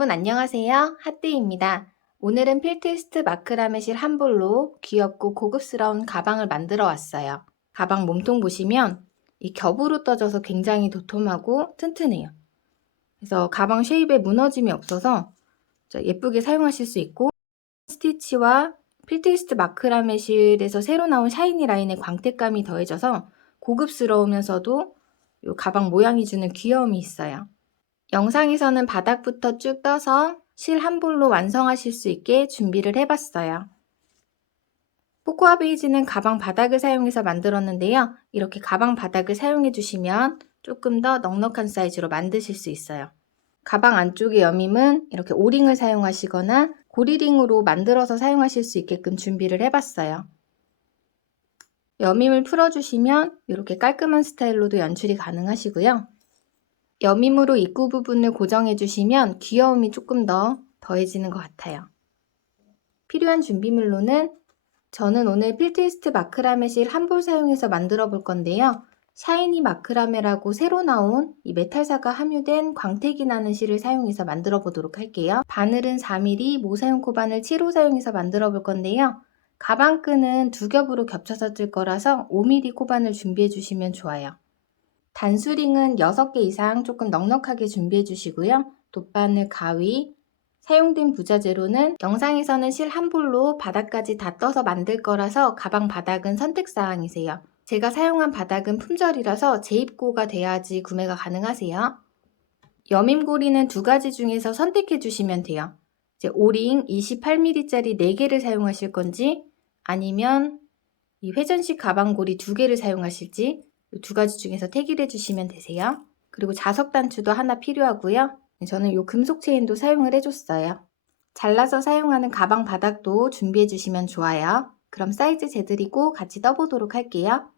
여러분 안녕하세요. 핫데이입니다. 오늘은 필테이스트 마크라메실 한 볼로 귀엽고 고급스러운 가방을 만들어 왔어요. 가방 몸통 보시면 이 겹으로 떠져서 굉장히 도톰하고 튼튼해요. 그래서 가방 쉐입에 무너짐이 없어서 예쁘게 사용하실 수 있고, 스티치와 필테이스트 마크라메실에서 새로 나온 샤이니 라인의 광택감이 더해져서 고급스러우면서도 이 가방 모양이 주는 귀여움이 있어요. 영상에서는 바닥부터 쭉 떠서 실 한 볼로 완성하실 수 있게 준비를 해봤어요. 코코아 베이지는 가방 바닥을 사용해서 만들었는데요. 이렇게 가방 바닥을 사용해 주시면 조금 더 넉넉한 사이즈로 만드실 수 있어요. 가방 안쪽의 여밈은 이렇게 오링을 사용하시거나 고리링으로 만들어서 사용하실 수 있게끔 준비를 해봤어요. 여밈을 풀어주시면 이렇게 깔끔한 스타일로도 연출이 가능하시고요. 여밈으로 입구 부분을 고정해 주시면 귀여움이 조금 더 더해지는 것 같아요. 필요한 준비물로는 저는 오늘 필테이스트 마크라메 실 한 볼 사용해서 만들어 볼 건데요. 샤이니 마크라메라고 새로 나온 이 메탈사가 함유된 광택이 나는 실을 사용해서 만들어 보도록 할게요. 바늘은 4mm, 모사용 코바늘 7호 사용해서 만들어 볼 건데요. 가방끈은 두 겹으로 겹쳐서 뜰 거라서 5mm 코바늘 준비해 주시면 좋아요. 단수링은 6개 이상 조금 넉넉하게 준비해 주시고요. 돗바늘, 가위, 사용된 부자재로는 영상에서는 실 한 볼로 바닥까지 다 떠서 만들 거라서 가방 바닥은 선택사항이세요. 제가 사용한 바닥은 품절이라서 재입고가 돼야지 구매가 가능하세요. 여밈고리는 두 가지 중에서 선택해 주시면 돼요. 오링 28mm짜리 4개를 사용하실 건지, 아니면 이 회전식 가방고리 2개를 사용하실지, 이 두 가지 중에서 택일 해주시면 되세요. 그리고 자석 단추도 하나 필요하고요. 저는 이 금속 체인도 사용을 해줬어요. 잘라서 사용하는 가방 바닥도 준비해 주시면 좋아요. 그럼 사이즈 재드리고 같이 떠보도록 할게요.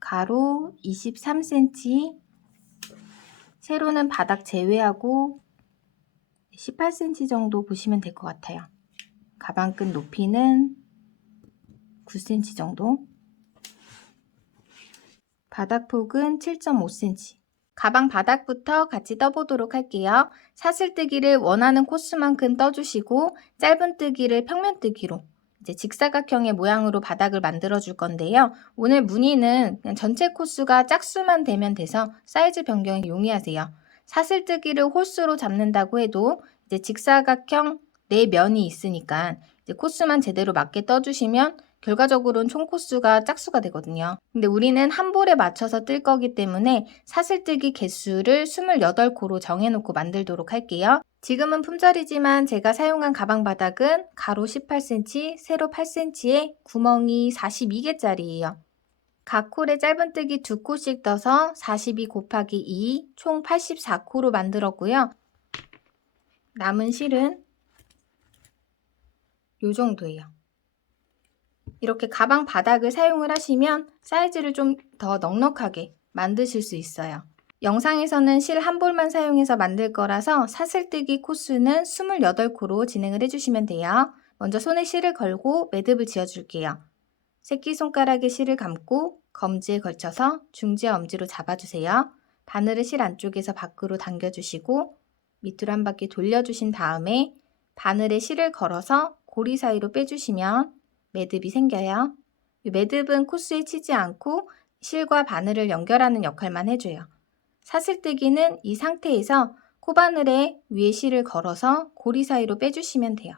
가로 23cm, 세로는 바닥 제외하고 18cm 정도 보시면 될 것 같아요. 가방끈 높이는 9cm 정도, 바닥폭은 7.5cm. 가방 바닥부터 같이 떠보도록 할게요. 사슬뜨기를 원하는 코스만큼 떠주시고, 짧은뜨기를 평면뜨기로 이제 직사각형의 모양으로 바닥을 만들어 줄 건데요. 오늘 무늬는 그냥 전체 코스가 짝수만 되면 돼서 사이즈 변경이 용이하세요. 사슬뜨기를 홀수로 잡는다고 해도 이제 직사각형 네 면이 있으니까 이제 코스만 제대로 맞게 떠주시면 결과적으로는 총 코스가 짝수가 되거든요. 근데 우리는 한 볼에 맞춰서 뜰 거기 때문에 사슬뜨기 개수를 28코로 정해놓고 만들도록 할게요. 지금은 품절이지만 제가 사용한 가방 바닥은 가로 18cm, 세로 8cm에 구멍이 42개짜리예요. 각 콜에 짧은뜨기 2코씩 떠서 42 곱하기 2, 총 84코로 만들었고요. 남은 실은 이 정도예요. 이렇게 가방 바닥을 사용을 하시면 사이즈를 좀 더 넉넉하게 만드실 수 있어요. 영상에서는 실 한 볼만 사용해서 만들 거라서 사슬뜨기 코수는 28코로 진행을 해주시면 돼요. 먼저 손에 실을 걸고 매듭을 지어줄게요. 새끼손가락에 실을 감고 검지에 걸쳐서 중지와 엄지로 잡아주세요. 바늘을 실 안쪽에서 밖으로 당겨주시고 밑으로 한 바퀴 돌려주신 다음에 바늘에 실을 걸어서 고리 사이로 빼주시면 매듭이 생겨요. 이 매듭은 코스에 치지 않고 실과 바늘을 연결하는 역할만 해줘요. 사슬뜨기는 이 상태에서 코바늘에 위에 실을 걸어서 고리 사이로 빼주시면 돼요.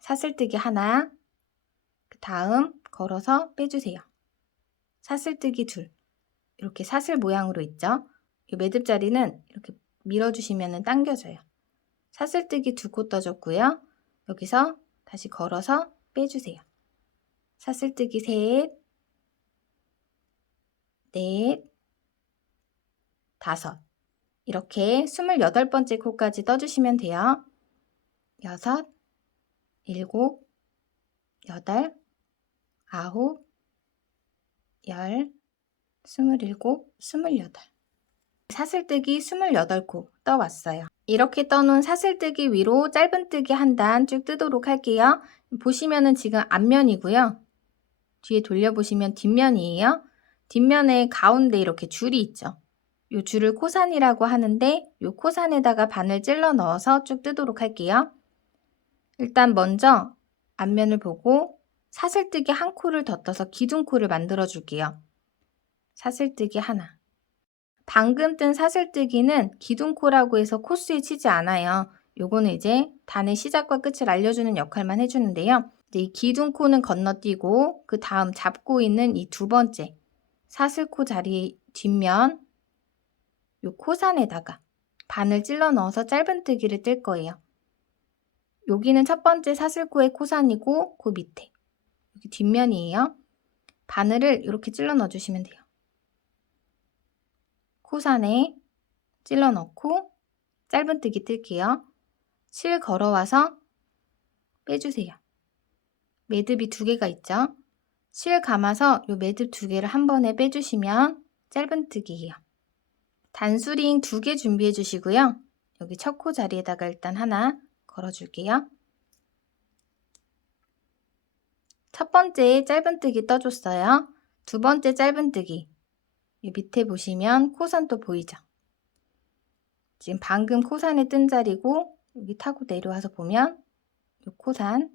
사슬뜨기 하나, 그 다음 걸어서 빼주세요. 사슬뜨기 둘, 이렇게 사슬 모양으로 있죠? 이 매듭 자리는 이렇게 밀어주시면 당겨져요. 사슬뜨기 2코 떠줬고요. 여기서 다시 걸어서 빼주세요. 사슬뜨기 셋, 넷, 다섯, 이렇게 28번째 코까지 떠주시면 돼요. 6, 7, 8, 9, 10, 27, 28. 사슬뜨기 28코 떠왔어요. 이렇게 떠놓은 사슬뜨기 위로 짧은뜨기 한 단 쭉 뜨도록 할게요. 보시면은 지금 앞면이고요. 뒤에 돌려보시면 뒷면이에요. 뒷면에 가운데 이렇게 줄이 있죠. 요 줄을 코산이라고 하는데 요 코산에다가 바늘 찔러 넣어서 쭉 뜨도록 할게요. 일단 먼저 앞면을 보고 사슬뜨기 한 코를 더 떠서 기둥코를 만들어 줄게요. 사슬뜨기 하나. 방금 뜬 사슬뜨기는 기둥코라고 해서 코스에 치지 않아요. 요거는 이제 단의 시작과 끝을 알려주는 역할만 해주는데요. 이제 이 기둥코는 건너뛰고 그 다음 잡고 있는 이 두 번째 사슬코 자리 뒷면 요 코산에다가 바늘 찔러 넣어서 짧은뜨기를 뜰 거예요. 여기는 첫 번째 사슬코의 코산이고 그 밑에 여기 뒷면이에요. 바늘을 이렇게 찔러 넣어주시면 돼요. 코산에 찔러 넣고 짧은뜨기 뜰게요. 실 걸어와서 빼주세요. 매듭이 두 개가 있죠. 실 감아서 이 매듭 두 개를 한 번에 빼주시면 짧은뜨기예요. 단수링 두 개 준비해 주시고요. 여기 첫 코 자리에다가 일단 하나 걸어줄게요. 첫 번째 짧은뜨기 떠줬어요. 두 번째 짧은뜨기 이 밑에 보시면 코산 또 보이죠? 지금 방금 코산에 뜬 자리고 여기 타고 내려와서 보면 이 코산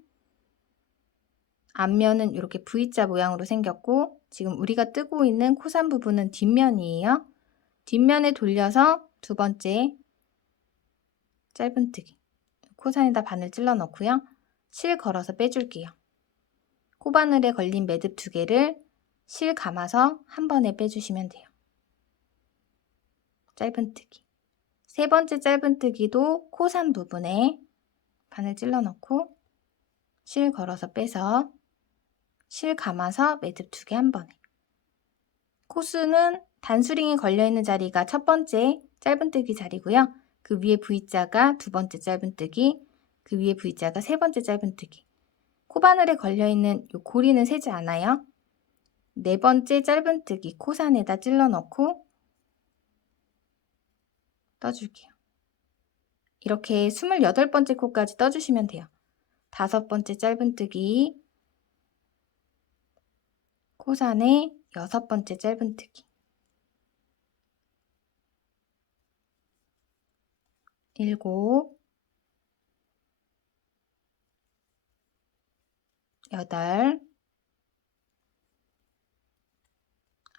앞면은 이렇게 V자 모양으로 생겼고 지금 우리가 뜨고 있는 코산 부분은 뒷면이에요. 뒷면에 돌려서 두 번째 짧은뜨기 코산에다 바늘 찔러 넣고요. 실 걸어서 빼줄게요. 코바늘에 걸린 매듭 두 개를 실 감아서 한 번에 빼주시면 돼요. 짧은뜨기 세 번째 짧은뜨기도 코산 부분에 바늘 찔러 넣고 실 걸어서 빼서 실 감아서 매듭 두 개 한 번에 코수는 단수링이 걸려있는 자리가 첫 번째 짧은뜨기 자리고요. 그 위에 V자가 두 번째 짧은뜨기, 그 위에 V자가 세 번째 짧은뜨기. 코바늘에 걸려있는 이 고리는 세지 않아요. 네 번째 짧은뜨기 코산에다 찔러 넣고 떠줄게요. 이렇게 28번째 코까지 떠주시면 돼요. 다섯 번째 짧은뜨기 코산에 여섯 번째 짧은뜨기 일곱 여덟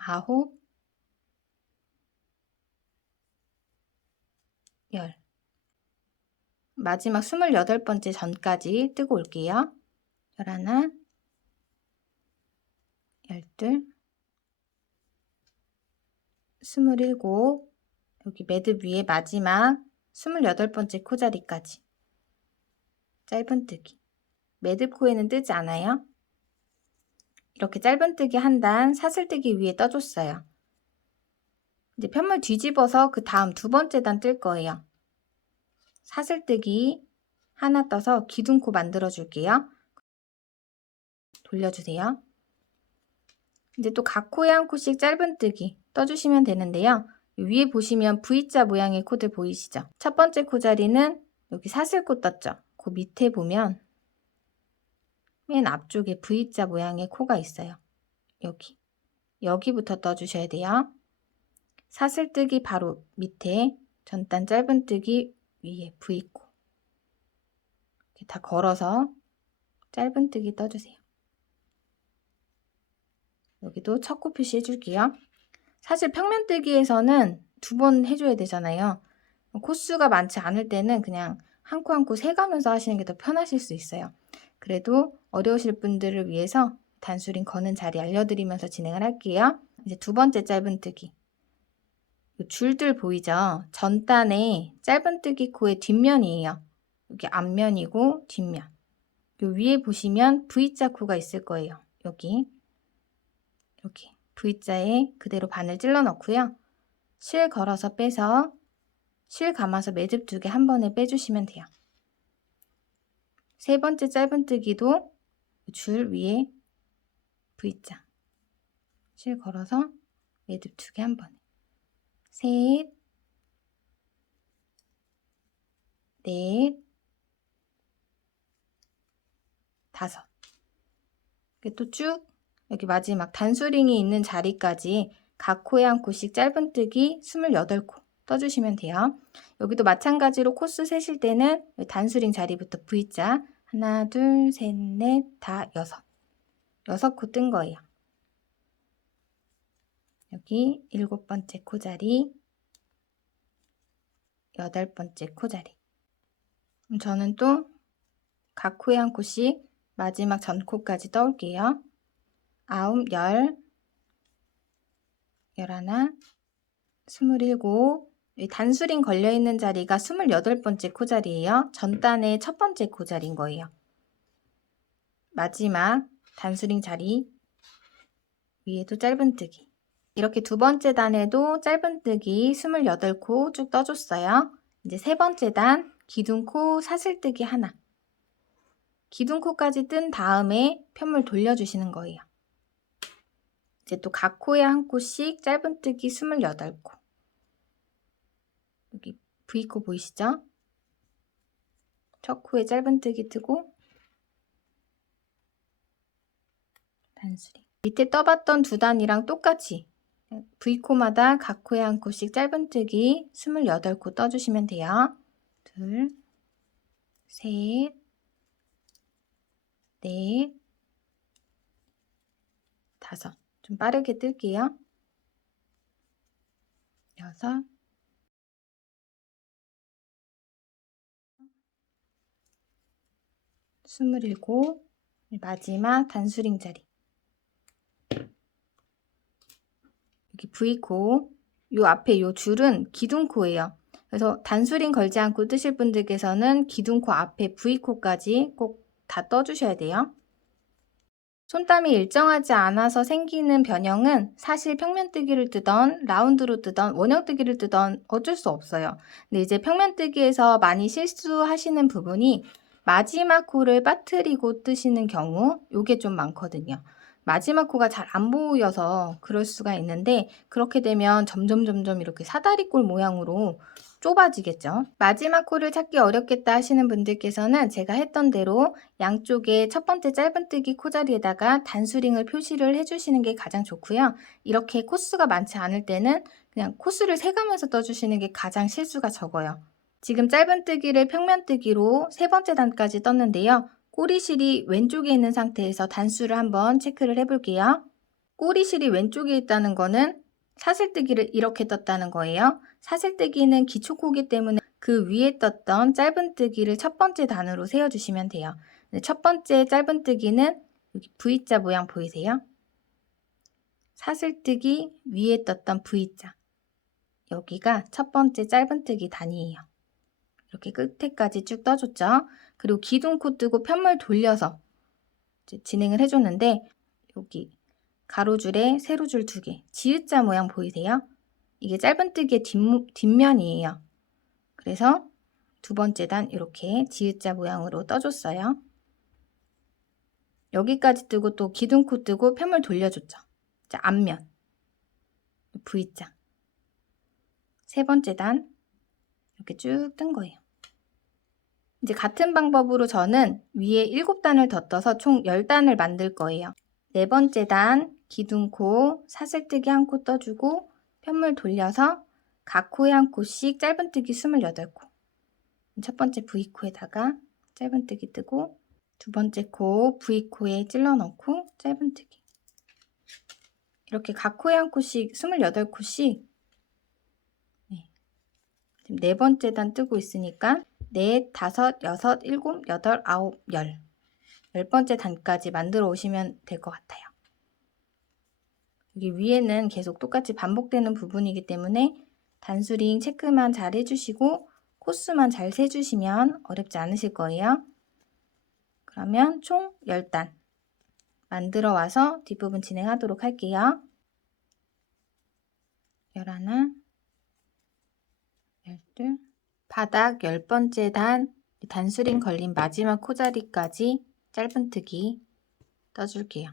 아홉 열 마지막 28번째 전까지 뜨고 올게요. 11 12 27 여기 매듭 위에 마지막 28번째 코자리까지 짧은뜨기 매듭코에는 뜨지 않아요. 이렇게 짧은뜨기 한 단 사슬뜨기 위에 떠줬어요. 이제 편물 뒤집어서 그 다음 두 번째 단 뜰 거예요. 사슬뜨기 하나 떠서 기둥코 만들어 줄게요. 돌려주세요. 이제 또 각 코에 한 코씩 짧은뜨기 떠주시면 되는데요. 위에 보시면 V자 모양의 코들 보이시죠? 첫 번째 코 자리는 여기 사슬코 떴죠? 그 밑에 보면 맨 앞쪽에 V자 모양의 코가 있어요. 여기부터 떠주셔야 돼요. 사슬뜨기 바로 밑에 전단 짧은뜨기 위에 V코 이렇게 다 걸어서 짧은뜨기 떠주세요. 여기도 첫 코 표시 해줄게요. 사실 평면뜨기에서는 두 번 해줘야 되잖아요. 코수가 많지 않을 때는 그냥 한 코 한 코 세가면서 하시는 게 더 편하실 수 있어요. 그래도 어려우실 분들을 위해서 단수링 거는 자리 알려드리면서 진행을 할게요. 이제 두 번째 짧은뜨기 줄들 보이죠? 전단에 짧은뜨기 코의 뒷면이에요. 여기 앞면이고 뒷면 요 위에 보시면 V자 코가 있을 거예요. 여기 이렇게 V자에 그대로 바늘 찔러 넣고요. 실 걸어서 빼서 실 감아서 매듭 두 개 한 번에 빼주시면 돼요. 세 번째 짧은뜨기도 줄 위에 V자 실 걸어서 매듭 두 개 한 번에 셋, 넷, 다섯 이렇게 또 쭉 여기 마지막 단수링이 있는 자리까지 각 코에 한 코씩 짧은뜨기 28코 떠주시면 돼요. 여기도 마찬가지로 코수 세실 때는 단수링 자리부터 V자 하나, 둘, 셋, 넷, 다, 여섯 코 뜬 거예요. 여기 7번째 코 자리, 8번째 코 자리. 그럼 저는 또 각 코에 한 코씩 마지막 전 코까지 떠올게요. 9, 10, 11, 27. 단수링 걸려있는 자리가 28번째 코 자리예요. 전단의 첫 번째 코 자리인 거예요. 마지막 단수링 자리 위에도 짧은뜨기. 이렇게 두 번째 단에도 짧은뜨기 28코 쭉 떠줬어요. 이제 세 번째 단 기둥코 사슬뜨기 하나. 기둥코까지 뜬 다음에 편물 돌려주시는 거예요. 이제 또 각 코에 한 코씩 짧은뜨기 28코. 여기 V코 보이시죠? 첫 코에 짧은뜨기 뜨고 단수링. 밑에 떠봤던 두 단이랑 똑같이 V코마다 각 코에 한 코씩 짧은뜨기 28코 떠주시면 돼요. 둘, 셋, 넷, 다섯. 좀 빠르게 뜰게요. 여섯, 스물일곱, 마지막 단수링 자리. 여기 V코, 요 앞에 요 줄은 기둥코예요. 그래서 단수링 걸지 않고 뜨실 분들께서는 기둥코 앞에 V코까지 꼭 다 떠주셔야 돼요. 손땀이 일정하지 않아서 생기는 변형은 사실 평면뜨기를 뜨던 라운드로 뜨던 원형뜨기를 뜨던 어쩔 수 없어요. 근데 이제 평면뜨기에서 많이 실수하시는 부분이 마지막 코를 빠뜨리고 뜨시는 경우 요게 좀 많거든요. 마지막 코가 잘 안 보여서 그럴 수가 있는데 그렇게 되면 점점 이렇게 사다리꼴 모양으로 좁아지겠죠. 마지막 코를 찾기 어렵겠다 하시는 분들께서는 제가 했던 대로 양쪽에 첫 번째 짧은뜨기 코자리에다가 단수링을 표시를 해주시는 게 가장 좋고요. 이렇게 코수가 많지 않을 때는 그냥 코수를 세가면서 떠주시는 게 가장 실수가 적어요. 지금 짧은뜨기를 평면뜨기로 세 번째 단까지 떴는데요. 꼬리실이 왼쪽에 있는 상태에서 단수를 한번 체크를 해볼게요. 꼬리실이 왼쪽에 있다는 거는 사슬뜨기를 이렇게 떴다는 거예요. 사슬뜨기는 기초코기 때문에 그 위에 떴던 짧은뜨기를 첫 번째 단으로 세워주시면 돼요. 첫 번째 짧은뜨기는 여기 V자 모양 보이세요? 사슬뜨기 위에 떴던 V자. 여기가 첫 번째 짧은뜨기 단이에요. 이렇게 끝에까지 쭉 떠줬죠. 그리고 기둥코 뜨고 편물 돌려서 진행을 해줬는데 여기 가로줄에 세로줄 2개, 지읒자 모양 보이세요? 이게 짧은뜨기의 뒷면이에요. 그래서 두 번째 단 이렇게 지읒자 모양으로 떠줬어요. 여기까지 뜨고 또 기둥코 뜨고 편물 돌려줬죠. 자, 앞면 V자. 세 번째 단 이렇게 쭉 뜬 거예요. 이제 같은 방법으로 저는 위에 7단을 더 떠서 총 10단을 만들 거예요. 네 번째 단 기둥코 사슬뜨기 한 코 떠주고 편물 돌려서 각 코에 한 코씩 짧은뜨기 28코. 첫 번째 V코에다가 짧은뜨기 뜨고 두 번째 코 V코에 찔러 넣고 짧은뜨기. 이렇게 각 코에 한 코씩 28코씩 지금 네 번째 단 뜨고 있으니까 넷, 다섯, 여섯, 일곱, 여덟, 아홉, 열. 10번째 단까지 만들어 오시면 될 것 같아요. 여기 위에는 계속 똑같이 반복되는 부분이기 때문에 단수링 체크만 잘 해주시고 코수만 잘 세주시면 어렵지 않으실 거예요. 그러면 총 10단 만들어 와서 뒷부분 진행하도록 할게요. 11, 12, 바닥 10번째 단 단수링 걸린 마지막 코자리까지 짧은뜨기 떠줄게요.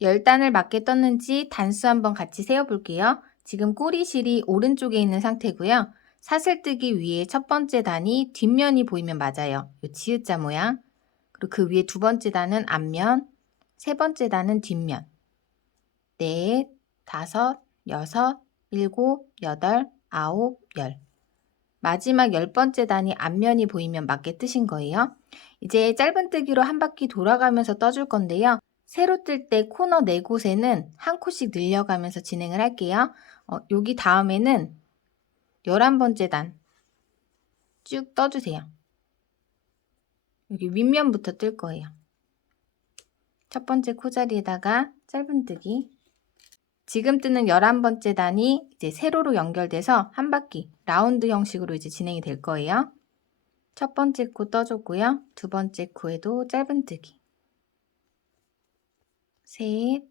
10단을 맞게 떴는지 단수 한번 같이 세어볼게요. 지금 꼬리실이 오른쪽에 있는 상태고요. 사슬뜨기 위에 첫 번째 단이 뒷면이 보이면 맞아요. 이 지읒자 모양. 그리고 그 위에 두 번째 단은 앞면, 세 번째 단은 뒷면. 넷, 다섯, 여섯, 일곱, 여덟, 아홉, 열. 마지막 10번째 단이 앞면이 보이면 맞게 뜨신 거예요. 이제 짧은뜨기로 한 바퀴 돌아가면서 떠줄 건데요. 세로 뜰 때 코너 4곳에는 한 코씩 늘려가면서 진행을 할게요. 여기 다음에는 11번째 단 쭉 떠주세요. 여기 윗면부터 뜰 거예요. 첫 번째 코자리에다가 짧은뜨기. 지금 뜨는 11번째 단이 이제 세로로 연결돼서 한 바퀴 라운드 형식으로 이제 진행이 될 거예요. 첫 번째 코 떠줬고요. 두 번째 코에도 짧은뜨기. 셋,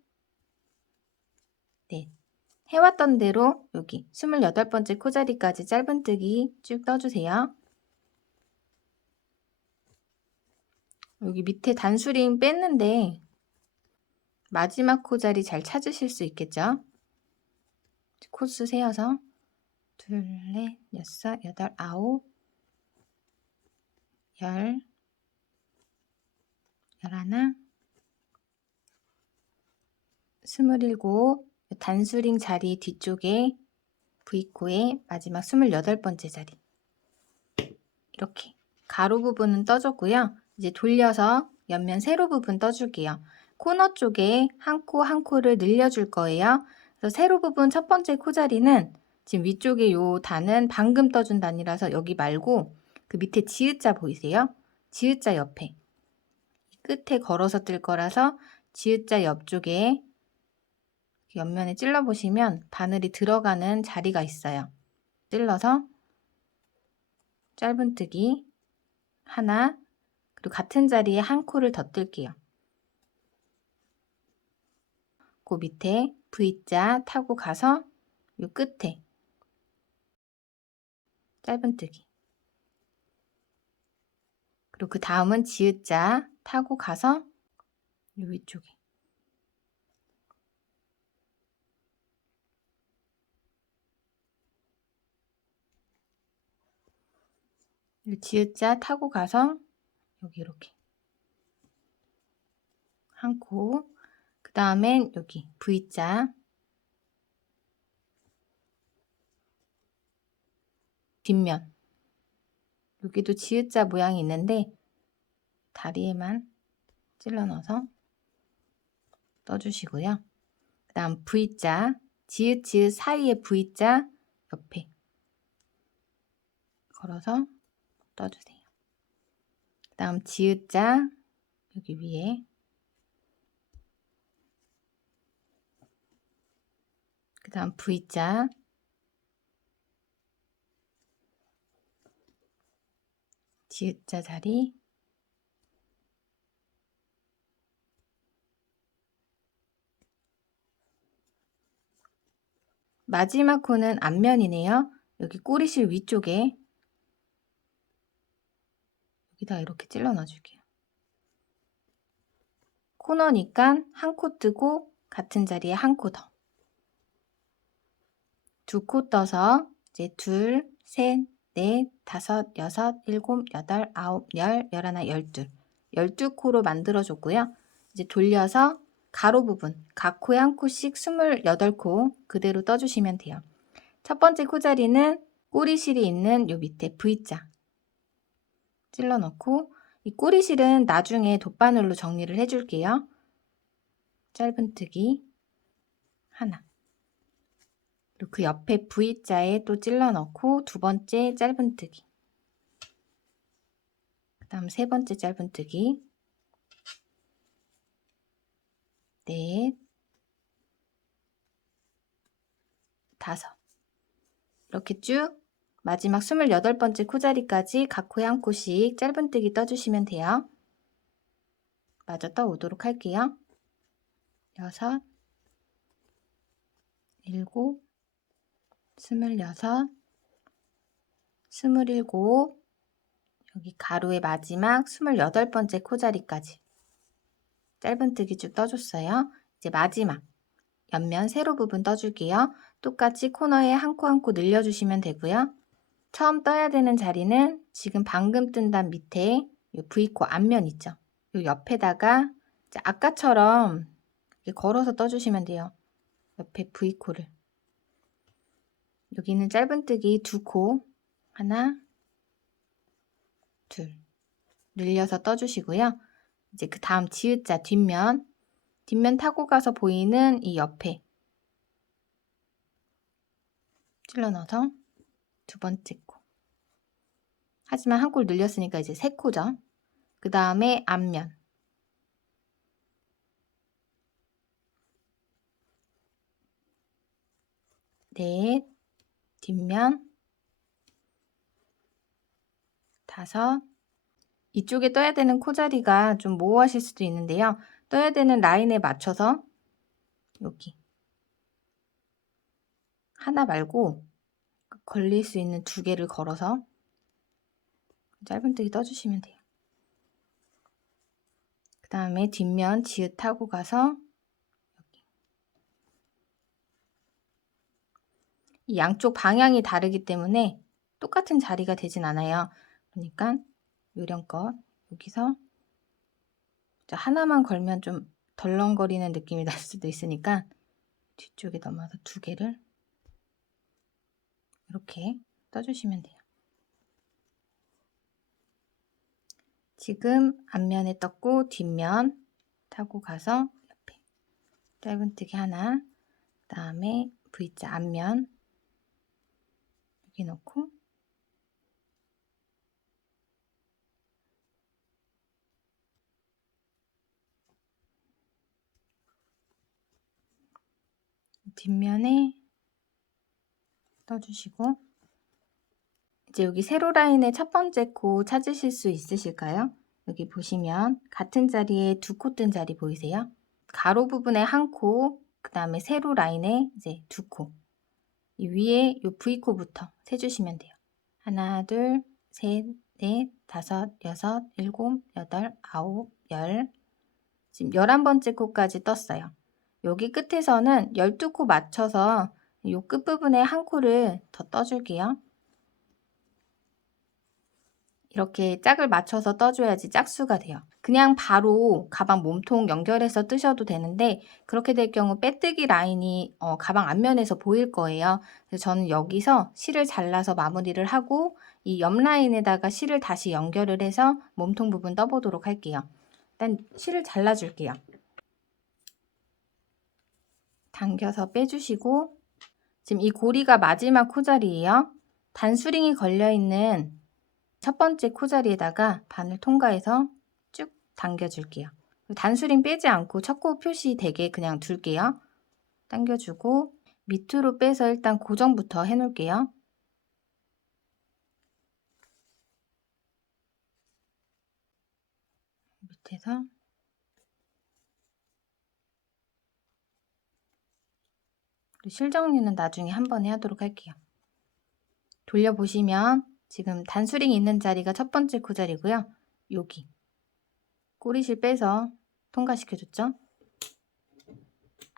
넷. 해왔던 대로 여기 28번째 코자리까지 짧은뜨기 쭉 떠주세요. 여기 밑에 단수링 뺐는데 마지막 코자리 잘 찾으실 수 있겠죠? 코수 세어서 둘, 넷, 여섯, 여덟, 아홉, 열, 열하나, 27. 단수링 자리 뒤쪽에 V코의 마지막 28번째 자리. 이렇게 가로 부분은 떠줬고요. 이제 돌려서 옆면 세로 부분 떠줄게요. 코너 쪽에 한 코 한 코를 늘려줄 거예요. 그래서 세로 부분 첫 번째 코자리는 지금 위쪽에 요 단은 방금 떠준 단이라서 여기 말고 그 밑에 지읒자 보이세요? 지읒자 옆에 끝에 걸어서 뜰 거라서 지읒자 옆쪽에 옆면에 찔러보시면 바늘이 들어가는 자리가 있어요. 찔러서 짧은뜨기 하나, 그리고 같은 자리에 한 코를 더 뜰게요. 그 밑에 V자 타고 가서 요 끝에 짧은뜨기. 그리고 그 다음은 지읒자 타고 가서 요 위쪽에 요 지읒자 타고 가서 여기 이렇게 한 코, 그 다음엔 여기 V자 뒷면, 여기도 지읒자 모양이 있는데 다리에만 찔러 넣어서 떠주시고요. 그 다음 V자, 지읒 지읒 사이에 V자 옆에 걸어서 떠주세요. 그 다음 지읒자 여기 위에, 그 다음 V자, 지읒자 자리, 마지막 코는 앞면이네요. 여기 꼬리실 위쪽에 여기다 이렇게 찔러 넣어줄게요. 코너니까 한 코 뜨고 같은 자리에 한 코 더. 두 코 떠서 이제 둘, 셋, 넷, 다섯, 여섯, 일곱, 여덟, 아홉, 열, 열하나, 12. 12코로 만들어줬고요. 이제 돌려서 가로 부분, 각 코에 한 코씩 28코 그대로 떠주시면 돼요. 첫 번째 코자리는 꼬리실이 있는 요 밑에 V자 찔러 넣고, 이 꼬리실은 나중에 돗바늘로 정리를 해줄게요. 짧은뜨기 하나, 그리고 그 옆에 V자에 또 찔러 넣고 두 번째 짧은뜨기, 그 다음 세 번째 짧은뜨기, 넷, 다섯. 이렇게 쭉 마지막 28번째 코자리까지 각 코에 한 코씩 짧은뜨기 떠주시면 돼요. 마저 떠오도록 할게요. 6, 7, 26, 27, 여기 가로의 마지막 28번째 코자리까지 짧은뜨기 쭉 떠줬어요. 이제 마지막 옆면 세로 부분 떠줄게요. 똑같이 코너에 한 코 한 코 늘려주시면 되고요. 처음 떠야 되는 자리는 지금 방금 뜬 단 밑에 이 V코 앞면 있죠. 이 옆에다가 이제 아까처럼 이렇게 걸어서 떠주시면 돼요. 옆에 V코를. 여기는 짧은뜨기 2코, 하나, 둘 늘려서 떠주시고요. 이제 그 다음 지읒자 뒷면 타고 가서 보이는 이 옆에 찔러 넣어서 2번째 코. 하지만 한 콜 늘렸으니까 이제 3코죠. 그 다음에 앞면 넷, 뒷면 5. 이쪽에 떠야 되는 코 자리가 좀 모호하실 수도 있는데요. 떠야 되는 라인에 맞춰서 여기 하나 말고 걸릴 수 있는 2개를 걸어서 짧은뜨기 떠주시면 돼요. 그 다음에 뒷면 지읒 하고 가서 여기. 이 양쪽 방향이 다르기 때문에 똑같은 자리가 되진 않아요. 그러니까 요령껏 여기서 하나만 걸면 좀 덜렁거리는 느낌이 날 수도 있으니까 뒤쪽에 넘어서 2개를 이렇게 떠주시면 돼요. 지금 앞면에 떴고 뒷면 타고 가서 옆에 짧은뜨기 하나, 그 다음에 V자 앞면 여기 넣고 뒷면에 떠주시고 이제 여기 세로 라인의 첫 번째 코 찾으실 수 있으실까요? 여기 보시면 같은 자리에 2코 뜬 자리 보이세요? 가로 부분에 1코, 그 다음에 세로 라인에 이제 2코. 이 위에 이 V코부터 세주시면 돼요. 하나, 둘, 셋, 넷, 다섯, 여섯, 일곱, 여덟, 아홉, 열. 지금 11번째 코까지 떴어요. 여기 끝에서는 12코 맞춰서 이 끝부분에 1코를 더 떠줄게요. 이렇게 짝을 맞춰서 떠줘야지 짝수가 돼요. 그냥 바로 가방 몸통 연결해서 뜨셔도 되는데 그렇게 될 경우 빼뜨기 라인이 가방 앞면에서 보일 거예요. 그래서 저는 여기서 실을 잘라서 마무리를 하고 이 옆 라인에다가 실을 다시 연결을 해서 몸통 부분 떠보도록 할게요. 일단 실을 잘라줄게요. 당겨서 빼주시고 지금 이 고리가 마지막 코자리예요. 단수링이 걸려있는 첫 번째 코자리에다가 바늘 통과해서 쭉 당겨줄게요. 단수링 빼지 않고 첫 코 표시 되게 그냥 둘게요. 당겨주고 밑으로 빼서 일단 고정부터 해놓을게요. 밑에서 실 정리는 나중에 한 번에 하도록 할게요. 돌려보시면 지금 단수링이 있는 자리가 첫 번째 코자리고요. 여기 꼬리실 빼서 통과시켜줬죠?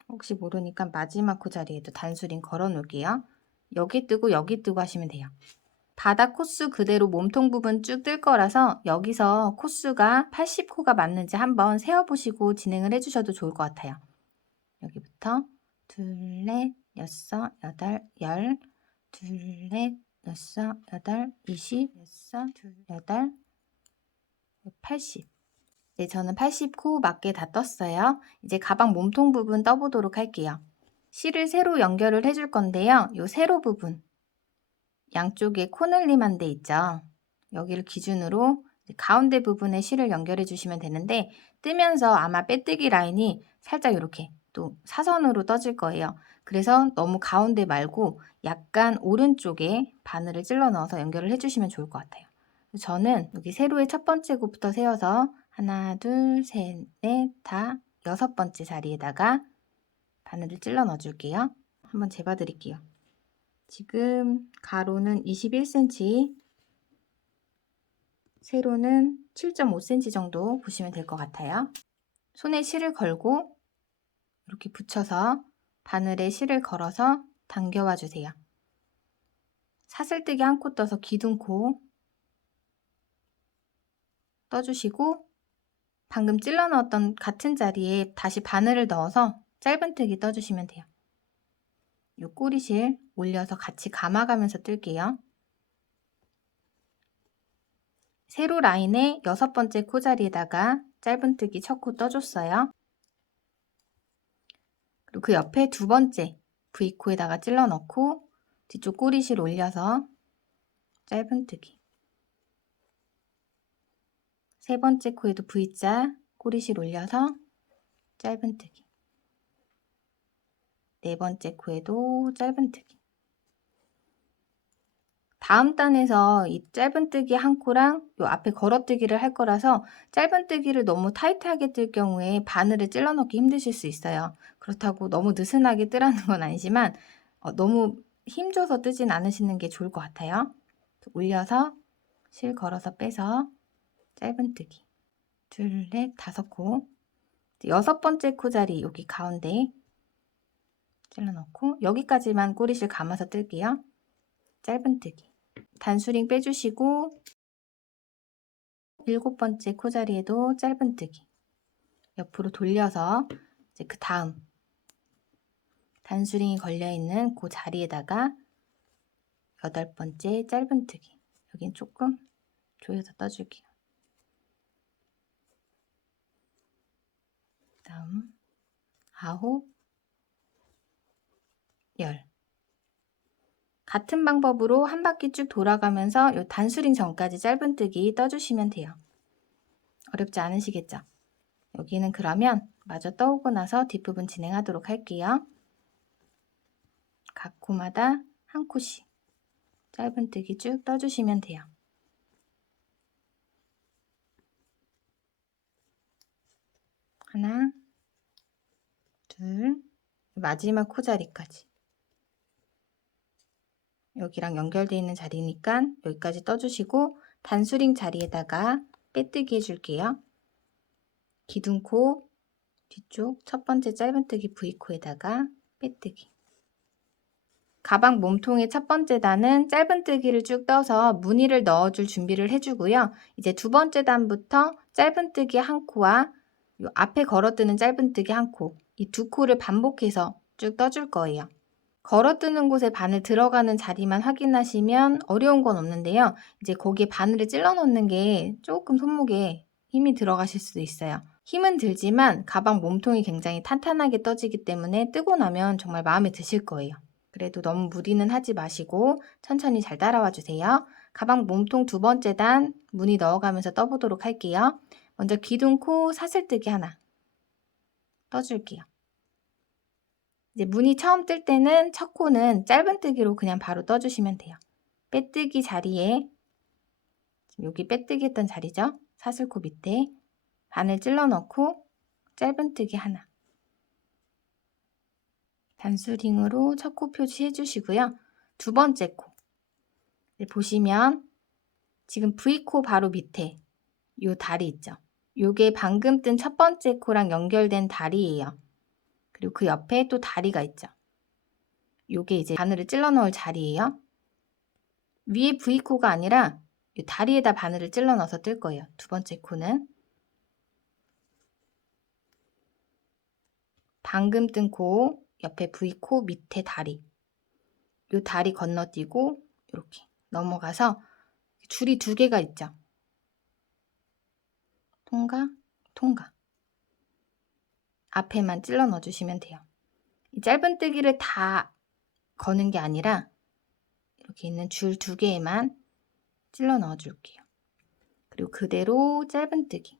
혹시 모르니까 마지막 코자리에도 단수링 걸어 놓을게요. 여기 뜨고 여기 뜨고 하시면 돼요. 바닥 코수 그대로 몸통 부분 쭉 뜰 거라서 여기서 코수가 80코가 맞는지 한번 세어보시고 진행을 해주셔도 좋을 것 같아요. 여기부터 둘, 넷, 여섯, 여덟, 열, 둘, 넷, 여섯, 여덟, 20, 여섯, 둘, 여덟, 80. 네, 저는 80코 맞게 다 떴어요. 이제 가방 몸통 부분 떠보도록 할게요. 실을 세로 연결을 해줄 건데요. 이 세로 부분 양쪽에 코늘림한 데 있죠. 여기를 기준으로 가운데 부분에 실을 연결해 주시면 되는데 뜨면서 아마 빼뜨기 라인이 살짝 이렇게 또 사선으로 떠질 거예요. 그래서 너무 가운데 말고 약간 오른쪽에 바늘을 찔러 넣어서 연결을 해주시면 좋을 것 같아요. 저는 여기 세로의 첫 번째 곱부터 세워서 하나, 둘, 셋, 넷, 다 6번째 자리에다가 바늘을 찔러 넣어줄게요. 한번 재봐 드릴게요. 지금 가로는 21cm, 세로는 7.5cm 정도 보시면 될 것 같아요. 손에 실을 걸고 이렇게 붙여서 바늘에 실을 걸어서 당겨와 주세요. 사슬뜨기 1코 떠서 기둥코 떠주시고 방금 찔러 넣었던 같은 자리에 다시 바늘을 넣어서 짧은뜨기 떠주시면 돼요. 이 꼬리실 올려서 같이 감아가면서 뜰게요. 세로 라인의 6번째 코자리에다가 짧은뜨기 첫 코 떠줬어요. 그리고 그 옆에 2번째 V코에다가 찔러 넣고 뒤쪽 꼬리실 올려서 짧은뜨기. 3번째 코에도 V자 꼬리실 올려서 짧은뜨기. 4번째 코에도 짧은뜨기. 다음 단에서 이 짧은뜨기 한 코랑 요 앞에 걸어뜨기를 할 거라서 짧은뜨기를 너무 타이트하게 뜰 경우에 바늘을 찔러 넣기 힘드실 수 있어요. 그렇다고 너무 느슨하게 뜨라는 건 아니지만 너무 힘줘서 뜨진 않으시는 게 좋을 것 같아요. 올려서 실 걸어서 빼서 짧은뜨기. 둘, 넷, 5코. 6번째 코 자리 여기 가운데 찔러 넣고 여기까지만 꼬리실 감아서 뜰게요. 짧은뜨기. 단수링 빼주시고 7번째 코자리에도 짧은뜨기. 옆으로 돌려서 이제 그 다음 단수링이 걸려있는 그 자리에다가 8번째 짧은뜨기. 여긴 조금 조여서 떠줄게요. 다음 9, 10. 같은 방법으로 한 바퀴 쭉 돌아가면서 요 단수링 전까지 짧은뜨기 떠주시면 돼요. 어렵지 않으시겠죠? 여기는 그러면 마저 떠오고 나서 뒷부분 진행하도록 할게요. 각 코마다 한 코씩 짧은뜨기 쭉 떠주시면 돼요. 하나, 둘, 마지막 코자리까지. 여기랑 연결되어 있는 자리니까 여기까지 떠주시고 단수링 자리에다가 빼뜨기 해줄게요. 기둥코 뒤쪽 첫 번째 짧은뜨기 V코에다가 빼뜨기. 가방 몸통의 첫 번째 단은 짧은뜨기를 쭉 떠서 무늬를 넣어줄 준비를 해주고요. 이제 2번째 단부터 짧은뜨기 한 코와 요 앞에 걸어뜨는 짧은뜨기 한 코, 이 2코를 반복해서 쭉 떠줄 거예요. 걸어뜨는 곳에 바늘 들어가는 자리만 확인하시면 어려운 건 없는데요. 이제 거기에 바늘을 찔러 넣는 게 조금 손목에 힘이 들어가실 수도 있어요. 힘은 들지만 가방 몸통이 굉장히 탄탄하게 떠지기 때문에 뜨고 나면 정말 마음에 드실 거예요. 그래도 너무 무리는 하지 마시고 천천히 잘 따라와 주세요. 가방 몸통 2번째 단 무늬 넣어가면서 떠보도록 할게요. 먼저 기둥코 사슬뜨기 하나 떠줄게요. 이제 무늬 처음 뜰 때는 첫 코는 짧은뜨기로 그냥 바로 떠주시면 돼요. 빼뜨기 자리에 여기 빼뜨기 했던 자리죠. 사슬코 밑에 바늘 찔러 넣고 짧은뜨기 하나. 단수링으로 첫 코 표시해 주시고요. 2번째 코. 보시면 지금 V코 바로 밑에 요 다리 있죠. 요게 방금 뜬 첫 번째 코랑 연결된 다리예요. 그리고 그 옆에 또 다리가 있죠. 요게 이제 바늘을 찔러 넣을 자리예요. 위에 V코가 아니라 이 다리에다 바늘을 찔러 넣어서 뜰 거예요. 2번째 코는 방금 뜬 코 옆에 V코 밑에 다리, 이 다리 건너뛰고 이렇게 넘어가서 줄이 2개가 있죠. 통과, 통과. 앞에만 찔러 넣어주시면 돼요. 이 짧은뜨기를 다 거는 게 아니라 이렇게 있는 줄 2개에만 찔러 넣어줄게요. 그리고 그대로 짧은뜨기.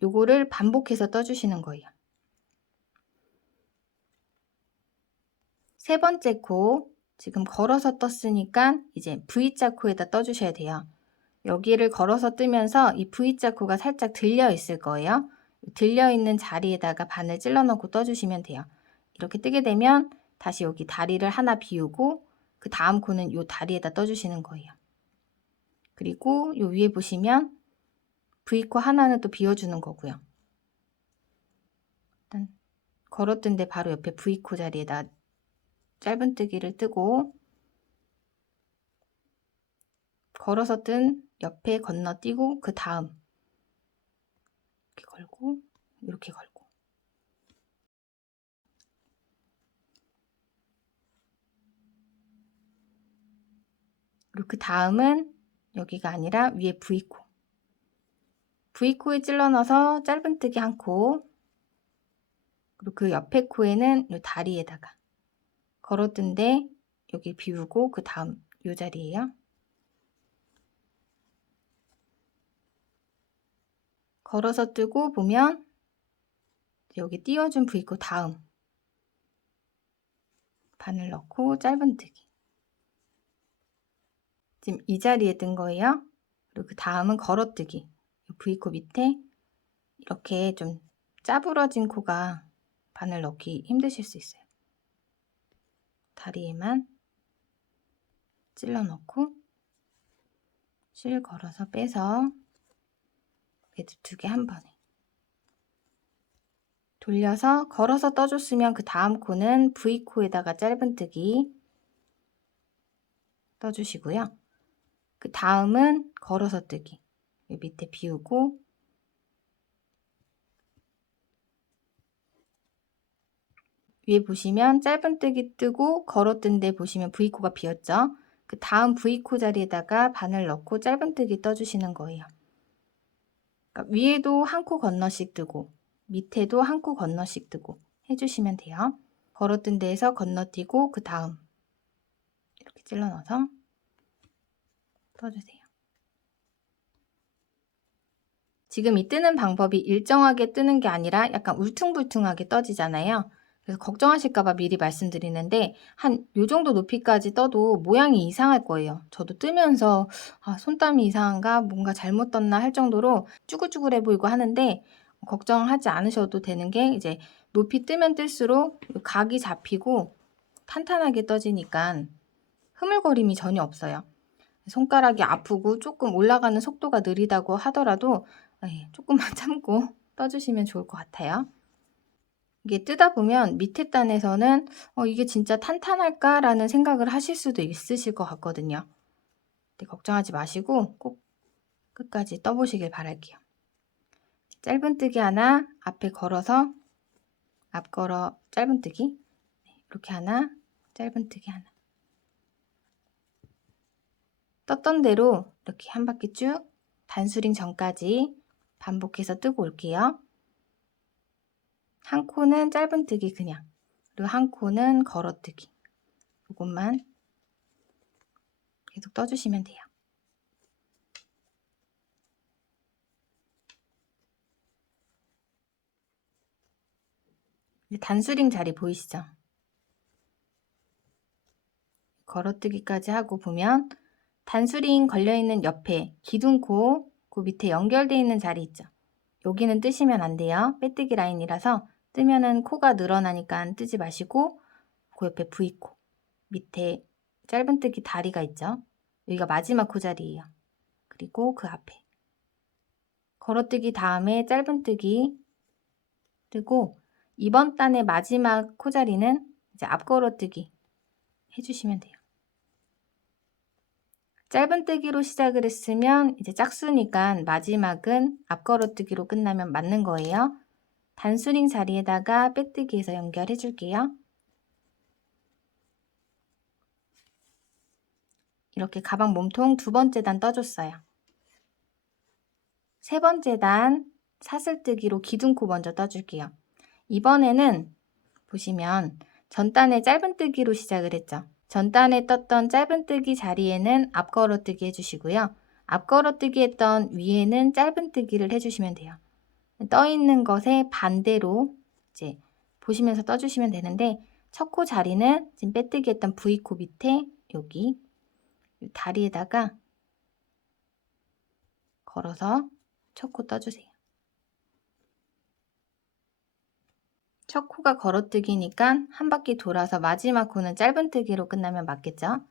요거를 반복해서 떠주시는 거예요. 3번째 코 지금 걸어서 떴으니까 이제 V자 코에다 떠주셔야 돼요. 여기를 걸어서 뜨면서 이 V자 코가 살짝 들려 있을 거예요. 들려 있는 자리에다가 바늘 찔러 넣고 떠주시면 돼요. 이렇게 뜨게 되면 다시 여기 다리를 하나 비우고 그 다음 코는 이 다리에다 떠주시는 거예요. 그리고 요 위에 보시면 V코 하나는 또 비워주는 거고요. 일단 걸어뜬 데 바로 옆에 V코 자리에다 짧은뜨기를 뜨고 걸어서 뜬 옆에 건너뛰고 그 다음 이렇게 걸고 이렇게 걸고 그리고 그 다음은 여기가 아니라 위에 V코 V코에 찔러 넣어서 짧은뜨기 한 코 그리고 그 옆에 코에는 이 다리에다가 걸어뜬데 여기 비우고 그 다음 이 자리에요. 걸어서 뜨고 보면 여기 띄워준 V코 다음 바늘 넣고 짧은뜨기 지금 이 자리에 뜬 거예요. 그리고 그 다음은 걸어뜨기 V코 밑에 이렇게 좀 짜부러진 코가 바늘 넣기 힘드실 수 있어요. 다리에만 찔러 넣고 실 걸어서 빼서 매듭 2개 한 번에 돌려서 걸어서 떠줬으면 그 다음 코는 V코에다가 짧은뜨기 떠주시고요. 그 다음은 걸어서 뜨기 밑에 비우고 위에 보시면 짧은뜨기 뜨고 걸어뜬 데 보시면 V코가 비었죠. 그 다음 V코 자리에다가 바늘 넣고 짧은뜨기 떠주시는 거예요. 그러니까 위에도 한 코 건너씩 뜨고 밑에도 한 코 건너씩 뜨고 해주시면 돼요. 걸어뜬 데에서 건너뛰고 그 다음 이렇게 찔러 넣어서 떠주세요. 지금 이 뜨는 방법이 일정하게 뜨는 게 아니라 약간 울퉁불퉁하게 떠지잖아요. 그래서 걱정하실까봐 미리 말씀드리는데 한 요 정도 높이까지 떠도 모양이 이상할 거예요. 저도 뜨면서 손땀이 이상한가 뭔가 잘못 떴나 할 정도로 쭈글쭈글해 보이고 하는데 걱정하지 않으셔도 되는 게 이제 높이 뜨면 뜰수록 각이 잡히고 탄탄하게 떠지니까 흐물거림이 전혀 없어요. 손가락이 아프고 조금 올라가는 속도가 느리다고 하더라도 조금만 참고 떠주시면 좋을 것 같아요. 이게 뜨다 보면 밑에 단에서는 이게 진짜 탄탄할까? 라는 생각을 하실 수도 있으실 것 같거든요. 걱정하지 마시고 꼭 끝까지 떠보시길 바랄게요. 짧은뜨기 하나 앞에 걸어서 앞걸어 짧은뜨기 이렇게 하나 짧은뜨기 하나 떴던 대로 이렇게 한 바퀴 쭉 단수링 전까지 반복해서 뜨고 올게요. 한 코는 짧은뜨기 그냥 그리고 한 코는 걸어뜨기 이것만 계속 떠주시면 돼요. 단수링 자리 보이시죠? 걸어뜨기까지 하고 보면 단수링 걸려있는 옆에 기둥코 그 밑에 연결되어 있는 자리 있죠? 여기는 뜨시면 안 돼요. 빼뜨기 라인이라서 뜨면은 코가 늘어나니까 뜨지 마시고 그 옆에 V코 밑에 짧은뜨기 다리가 있죠? 여기가 마지막 코 자리예요. 그리고 그 앞에 걸어뜨기 다음에 짧은뜨기 뜨고 이번 단의 마지막 코 자리는 이제 앞걸어뜨기 해주시면 돼요. 짧은뜨기로 시작을 했으면 이제 짝수니까 마지막은 앞걸어뜨기로 끝나면 맞는 거예요. 단수링 자리에다가 빼뜨기해서 연결해 줄게요. 이렇게 가방 몸통 두 번째 단 떠줬어요. 세 번째 단 사슬뜨기로 기둥코 먼저 떠줄게요. 이번에는 보시면 전단에 짧은뜨기로 시작을 했죠. 전단에 떴던 짧은뜨기 자리에는 앞걸어뜨기 해주시고요. 앞걸어뜨기 했던 위에는 짧은뜨기를 해주시면 돼요. 떠 있는 것에 반대로 이제 보시면서 떠주시면 되는데 첫 코 자리는 지금 빼뜨기 했던 V코 밑에 여기 다리에다가 걸어서 첫 코 떠주세요. 첫 코가 걸어뜨기니까 한 바퀴 돌아서 마지막 코는 짧은뜨기로 끝나면 맞겠죠?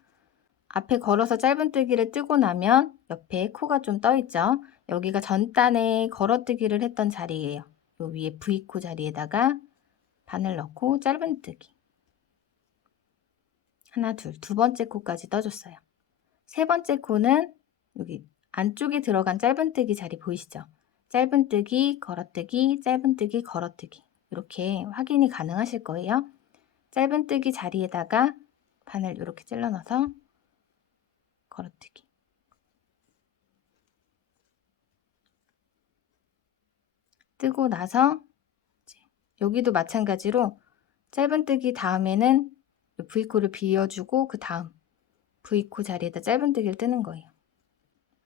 앞에 걸어서 짧은뜨기를 뜨고 나면 옆에 코가 좀 떠있죠? 여기가 전단에 걸어뜨기를 했던 자리예요. 요 위에 V코 자리에다가 바늘 넣고 짧은뜨기 하나, 둘, 두 번째 코까지 떠줬어요. 세 번째 코는 여기 안쪽에 들어간 짧은뜨기 자리 보이시죠? 짧은뜨기, 걸어뜨기, 짧은뜨기, 걸어뜨기 이렇게 확인이 가능하실 거예요. 짧은뜨기 자리에다가 바늘 이렇게 찔러 넣어서 걸어뜨기. 뜨고 나서 여기도 마찬가지로 짧은뜨기 다음에는 V코를 비워주고 그 다음 V코 자리에다 짧은뜨기를 뜨는 거예요.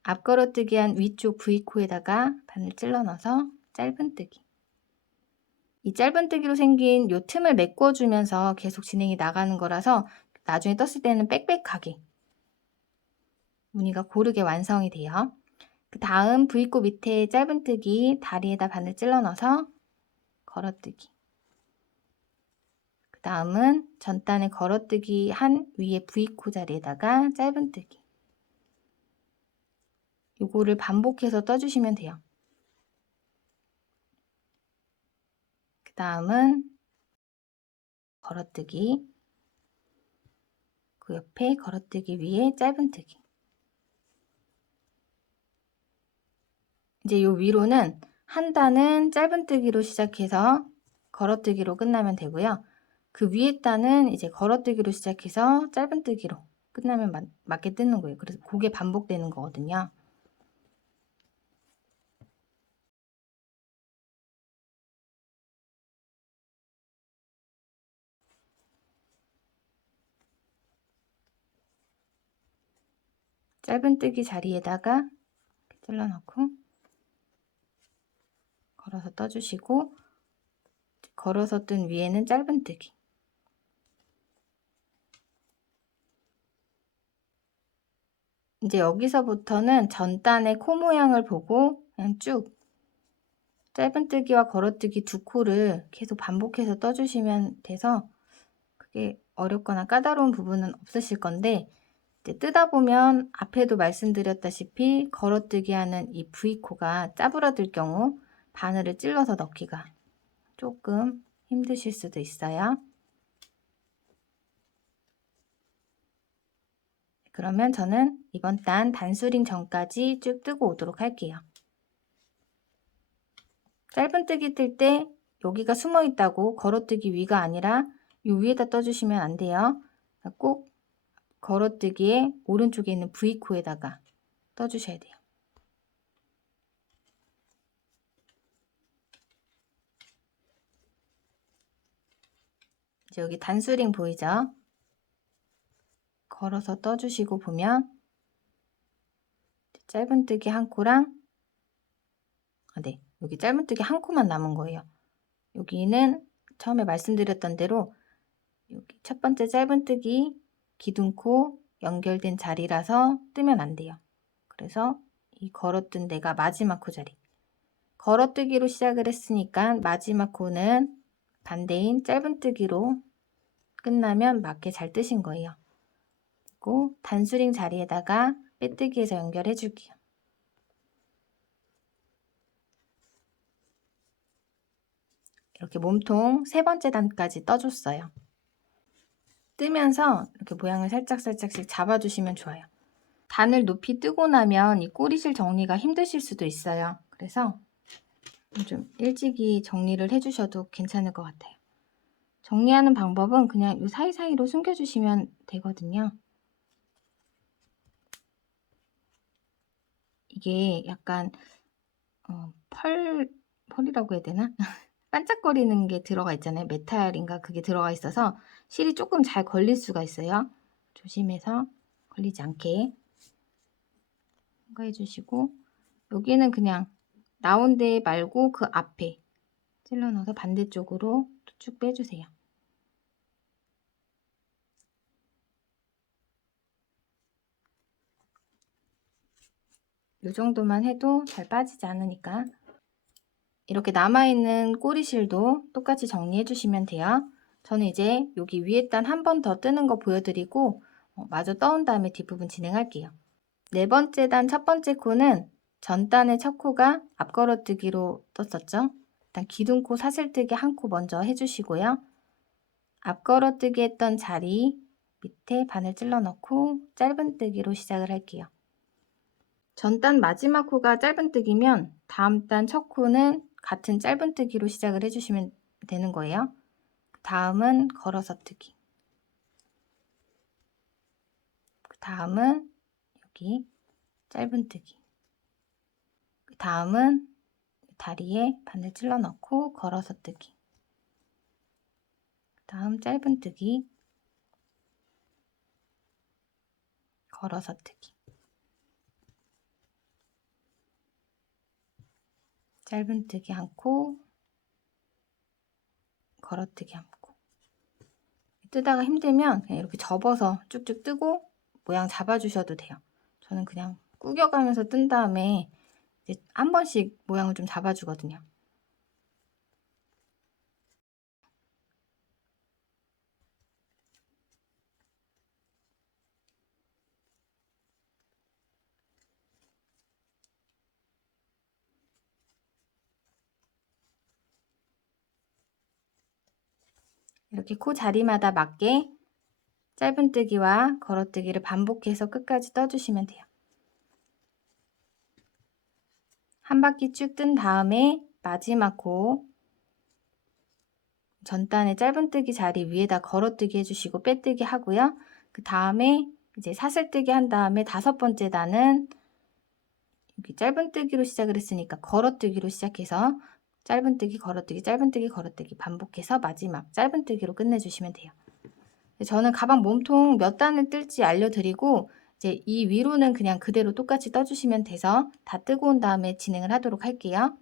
앞걸어뜨기 한 위쪽 V코에다가 바늘 찔러 넣어서 짧은뜨기. 이 짧은뜨기로 생긴 요 틈을 메꿔주면서 계속 진행이 나가는 거라서 나중에 떴을 때는 빽빽하게 무늬가 고르게 완성이 돼요. 그 다음 V코 밑에 짧은뜨기 다리에다 바늘 찔러 넣어서 걸어뜨기. 그 다음은 전단에 걸어뜨기 한 위에 V코 자리에다가 짧은뜨기. 요거를 반복해서 떠주시면 돼요. 그 다음은 걸어뜨기, 그 옆에 걸어뜨기 위에 짧은뜨기. 이제 요 위로는 한 단은 짧은뜨기로 시작해서 걸어뜨기로 끝나면 되고요. 그 위에 단은 이제 걸어뜨기로 시작해서 짧은뜨기로 끝나면 맞게 뜨는 거예요. 그래서 그게 반복되는 거거든요. 짧은뜨기 자리에다가 찔러 넣고 걸어서 떠주시고 걸어서 뜬 위에는 짧은뜨기. 이제 여기서부터는 전단의 코 모양을 보고 그냥 쭉 짧은뜨기와 걸어뜨기 두 코를 계속 반복해서 떠주시면 돼서 그게 어렵거나 까다로운 부분은 없으실 건데 이제 뜨다 보면 앞에도 말씀드렸다시피 걸어뜨기 하는 이 V코가 짜부러들 경우 바늘을 찔러서 넣기가 조금 힘드실 수도 있어요. 그러면 저는 이번 단 단수링 전까지 쭉 뜨고 오도록 할게요. 짧은뜨기 뜰 때 여기가 숨어 있다고 걸어뜨기 위가 아니라 이 위에다 떠주시면 안 돼요. 꼭 걸어뜨기에 오른쪽에 있는 V코에다가 떠주셔야 돼요. 이제 여기 단수링 보이죠? 걸어서 떠주시고 보면 짧은뜨기 한 코랑 네, 여기 짧은뜨기 한 코만 남은 거예요. 여기는 처음에 말씀드렸던 대로 여기 첫 번째 짧은뜨기 기둥코 연결된 자리라서 뜨면 안 돼요. 그래서 이 걸어뜬 데가 마지막 코 자리. 걸어뜨기로 시작을 했으니까 마지막 코는 반대인 짧은뜨기로 끝나면 맞게 잘 뜨신 거예요. 그리고 단수링 자리에다가 빼뜨기해서 연결해 줄게요. 이렇게 몸통 세 번째 단까지 떠줬어요. 뜨면서 이렇게 모양을 살짝씩 잡아주시면 좋아요. 단을 높이 뜨고 나면 이 꼬리실 정리가 힘드실 수도 있어요. 그래서 좀 일찍이 정리를 해주셔도 괜찮을 것 같아요. 정리하는 방법은 그냥 이 사이사이로 숨겨주시면 되거든요. 이게 약간 펄이라고 해야 되나? 반짝거리는 게 들어가 있잖아요. 메탈인가 그게 들어가 있어서 실이 조금 잘 걸릴 수가 있어요. 조심해서 걸리지 않게 해주시고 여기는 그냥 라운드 말고 그 앞에 찔러 넣어서 반대쪽으로 쭉 빼주세요. 이 정도만 해도 잘 빠지지 않으니까 이렇게 남아있는 꼬리실도 똑같이 정리해 주시면 돼요. 저는 이제 여기 위에 단 한 번 더 뜨는 거 보여드리고 마저 떠온 다음에 뒷부분 진행할게요. 네 번째 단 첫 번째 코는 전단의 첫 코가 앞걸어뜨기로 떴었죠. 일단 기둥코 사슬뜨기 한 코 먼저 해주시고요. 앞걸어뜨기 했던 자리 밑에 바늘 찔러 넣고 짧은뜨기로 시작을 할게요. 전단 마지막 코가 짧은뜨기면 다음 단 첫 코는 같은 짧은뜨기로 시작을 해주시면 되는 거예요. 다음은 걸어서뜨기. 그 다음은 여기 짧은뜨기. 그 다음은 다리에 바늘 찔러 넣고 걸어서뜨기. 그 다음 짧은뜨기. 걸어서뜨기. 짧은뜨기 한 코, 걸어뜨기 한 코. 뜨다가 힘들면 그냥 이렇게 접어서 쭉쭉 뜨고 모양 잡아주셔도 돼요. 저는 그냥 구겨가면서 뜬 다음에 이제 한 번씩 모양을 좀 잡아주거든요. 이렇게 코 자리마다 맞게 짧은뜨기와 걸어뜨기를 반복해서 끝까지 떠주시면 돼요. 한 바퀴 쭉 뜬 다음에 마지막 코 전단의 짧은뜨기 자리 위에다 걸어뜨기 해주시고 빼뜨기 하고요. 그 다음에 이제 사슬뜨기 한 다음에 5번째 단은 여기 짧은뜨기로 시작을 했으니까 걸어뜨기로 시작해서 짧은뜨기, 걸어뜨기, 짧은뜨기, 걸어뜨기 반복해서 마지막 짧은뜨기로 끝내주시면 돼요. 저는 가방 몸통 몇 단을 뜰지 알려드리고 이제 이 위로는 그냥 그대로 똑같이 떠주시면 돼서 다 뜨고 온 다음에 진행을 하도록 할게요.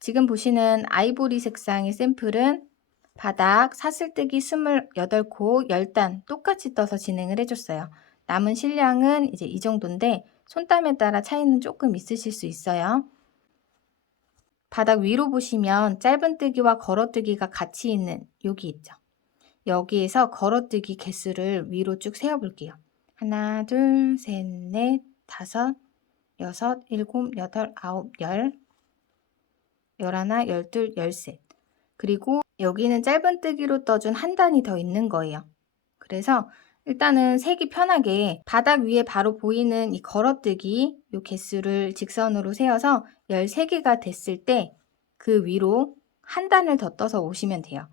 지금 보시는 아이보리 색상의 샘플은 바닥 사슬뜨기 28코 10단 똑같이 떠서 진행을 해줬어요. 남은 실량은 이제 이 정도인데 손땀에 따라 차이는 조금 있으실 수 있어요. 바닥 위로 보시면 짧은뜨기와 걸어뜨기가 같이 있는 여기 있죠. 여기에서 걸어뜨기 개수를 위로 쭉 세어볼게요. 하나, 둘, 셋, 넷, 다섯, 여섯, 일곱, 여덟, 아홉, 열, 열하나, 열둘, 열셋. 그리고 여기는 짧은뜨기로 떠준 한 단이 더 있는 거예요. 그래서 일단은 세기 편하게 바닥 위에 바로 보이는 이 걸어뜨기 요 개수를 직선으로 세어서 13개가 됐을 때 그 위로 한 단을 더 떠서 오시면 돼요.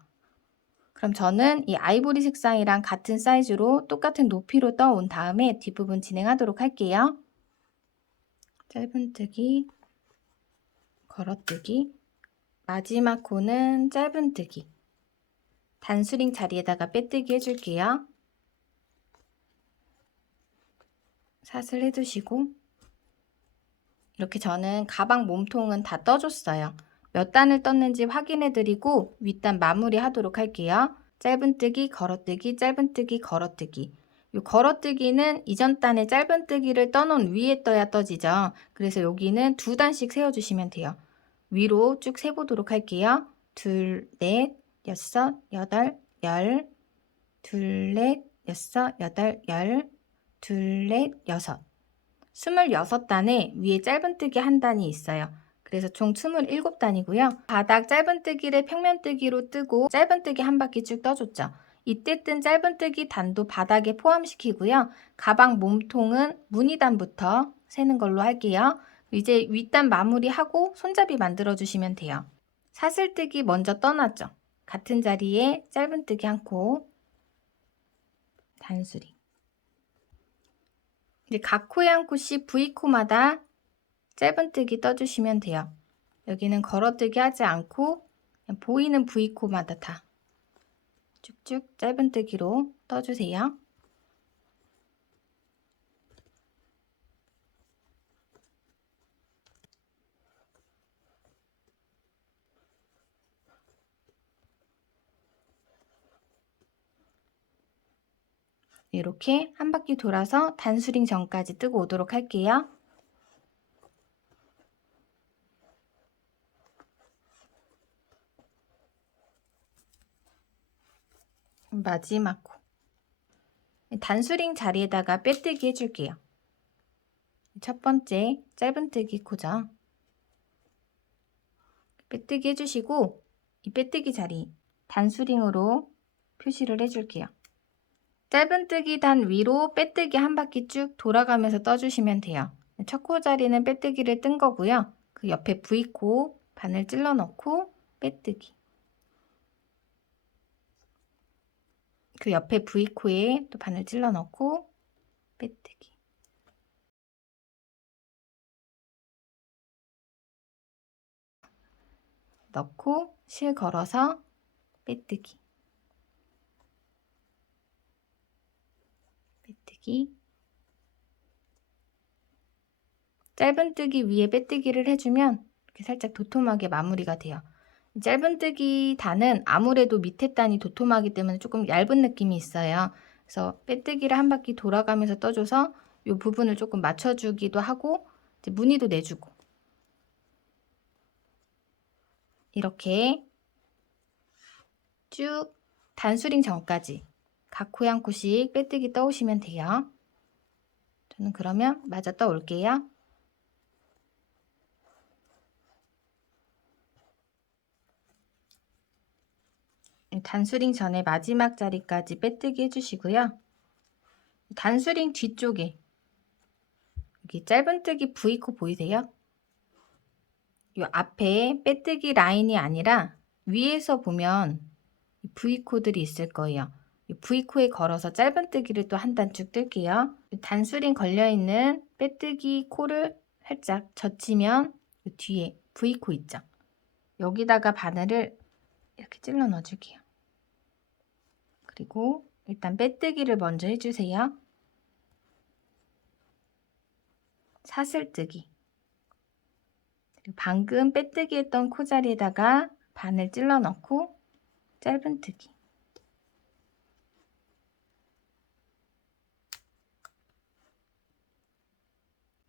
그럼 저는 이 아이보리 색상이랑 같은 사이즈로 똑같은 높이로 떠온 다음에 뒷부분 진행하도록 할게요. 짧은뜨기, 걸어뜨기, 마지막 코는 짧은뜨기, 단수링 자리에다가 빼뜨기 해줄게요. 사슬 해주시고 이렇게 저는 가방 몸통은 다 떠줬어요. 몇 단을 떴는지 확인해드리고 윗단 마무리 하도록 할게요. 짧은뜨기, 걸어뜨기, 짧은뜨기, 걸어뜨기. 이 걸어뜨기는 이전 단에 짧은뜨기를 떠놓은 위에 떠야 떠지죠. 그래서 여기는 2단씩 세워주시면 돼요. 위로 쭉 세보도록 할게요. 둘, 넷, 여섯, 여덟, 열, 둘, 넷, 여섯, 여덟, 열, 둘, 넷, 여섯. 26단에 위에 짧은뜨기 한 단이 있어요. 그래서 총 27단이고요. 바닥 짧은뜨기를 평면뜨기로 뜨고 짧은뜨기 한 바퀴 쭉 떠줬죠. 이때 뜬 짧은뜨기 단도 바닥에 포함시키고요. 가방 몸통은 무늬단부터 세는 걸로 할게요. 이제 윗단 마무리하고 손잡이 만들어 주시면 돼요. 사슬뜨기 먼저 떠났죠. 같은 자리에 짧은뜨기 한 코, 단수리. 이제 각 코에 한 코씩 V코마다 짧은뜨기 떠주시면 돼요. 여기는 걸어뜨기 하지 않고 그냥 보이는 V코마다 다 쭉쭉 짧은뜨기로 떠주세요. 이렇게 한 바퀴 돌아서 단수링 전까지 뜨고 오도록 할게요. 마지막 코. 단수링 자리에다가 빼뜨기 해줄게요. 첫 번째 짧은뜨기 코죠. 빼뜨기 해주시고 이 빼뜨기 자리 단수링으로 표시를 해줄게요. 짧은뜨기 단 위로 빼뜨기 한 바퀴 쭉 돌아가면서 떠주시면 돼요. 첫 코자리는 빼뜨기를 뜬 거고요. 그 옆에 V코 바늘 찔러 넣고 빼뜨기. 그 옆에 V코에 또 바늘 찔러 넣고 빼뜨기. 넣고 실 걸어서 빼뜨기. 빼뜨기. 짧은뜨기 위에 빼뜨기를 해주면 이렇게 살짝 도톰하게 마무리가 돼요. 짧은뜨기 단은 아무래도 밑에 단이 도톰하기 때문에 조금 얇은 느낌이 있어요. 그래서 빼뜨기를 한 바퀴 돌아가면서 떠줘서 이 부분을 조금 맞춰주기도 하고 이제 무늬도 내주고 이렇게 쭉 단수링 전까지 각 코에 한 코씩 빼뜨기 떠오시면 돼요. 저는 그러면 마저 떠올게요. 단수링 전에 마지막 자리까지 빼뜨기 해주시고요. 단수링 뒤쪽에 여기 짧은뜨기 V코 보이세요? 이 앞에 빼뜨기 라인이 아니라 위에서 보면 V코들이 있을 거예요. 이 V코에 걸어서 짧은뜨기를 또 한 단 쭉 뜰게요. 단수링 걸려있는 빼뜨기 코를 살짝 젖히면 뒤에 V코 있죠? 여기다가 바늘을 이렇게 찔러 넣어줄게요. 그리고 일단 빼뜨기를 먼저 해주세요. 사슬뜨기. 방금 빼뜨기 했던 코자리에다가 바늘 찔러 넣고 짧은뜨기.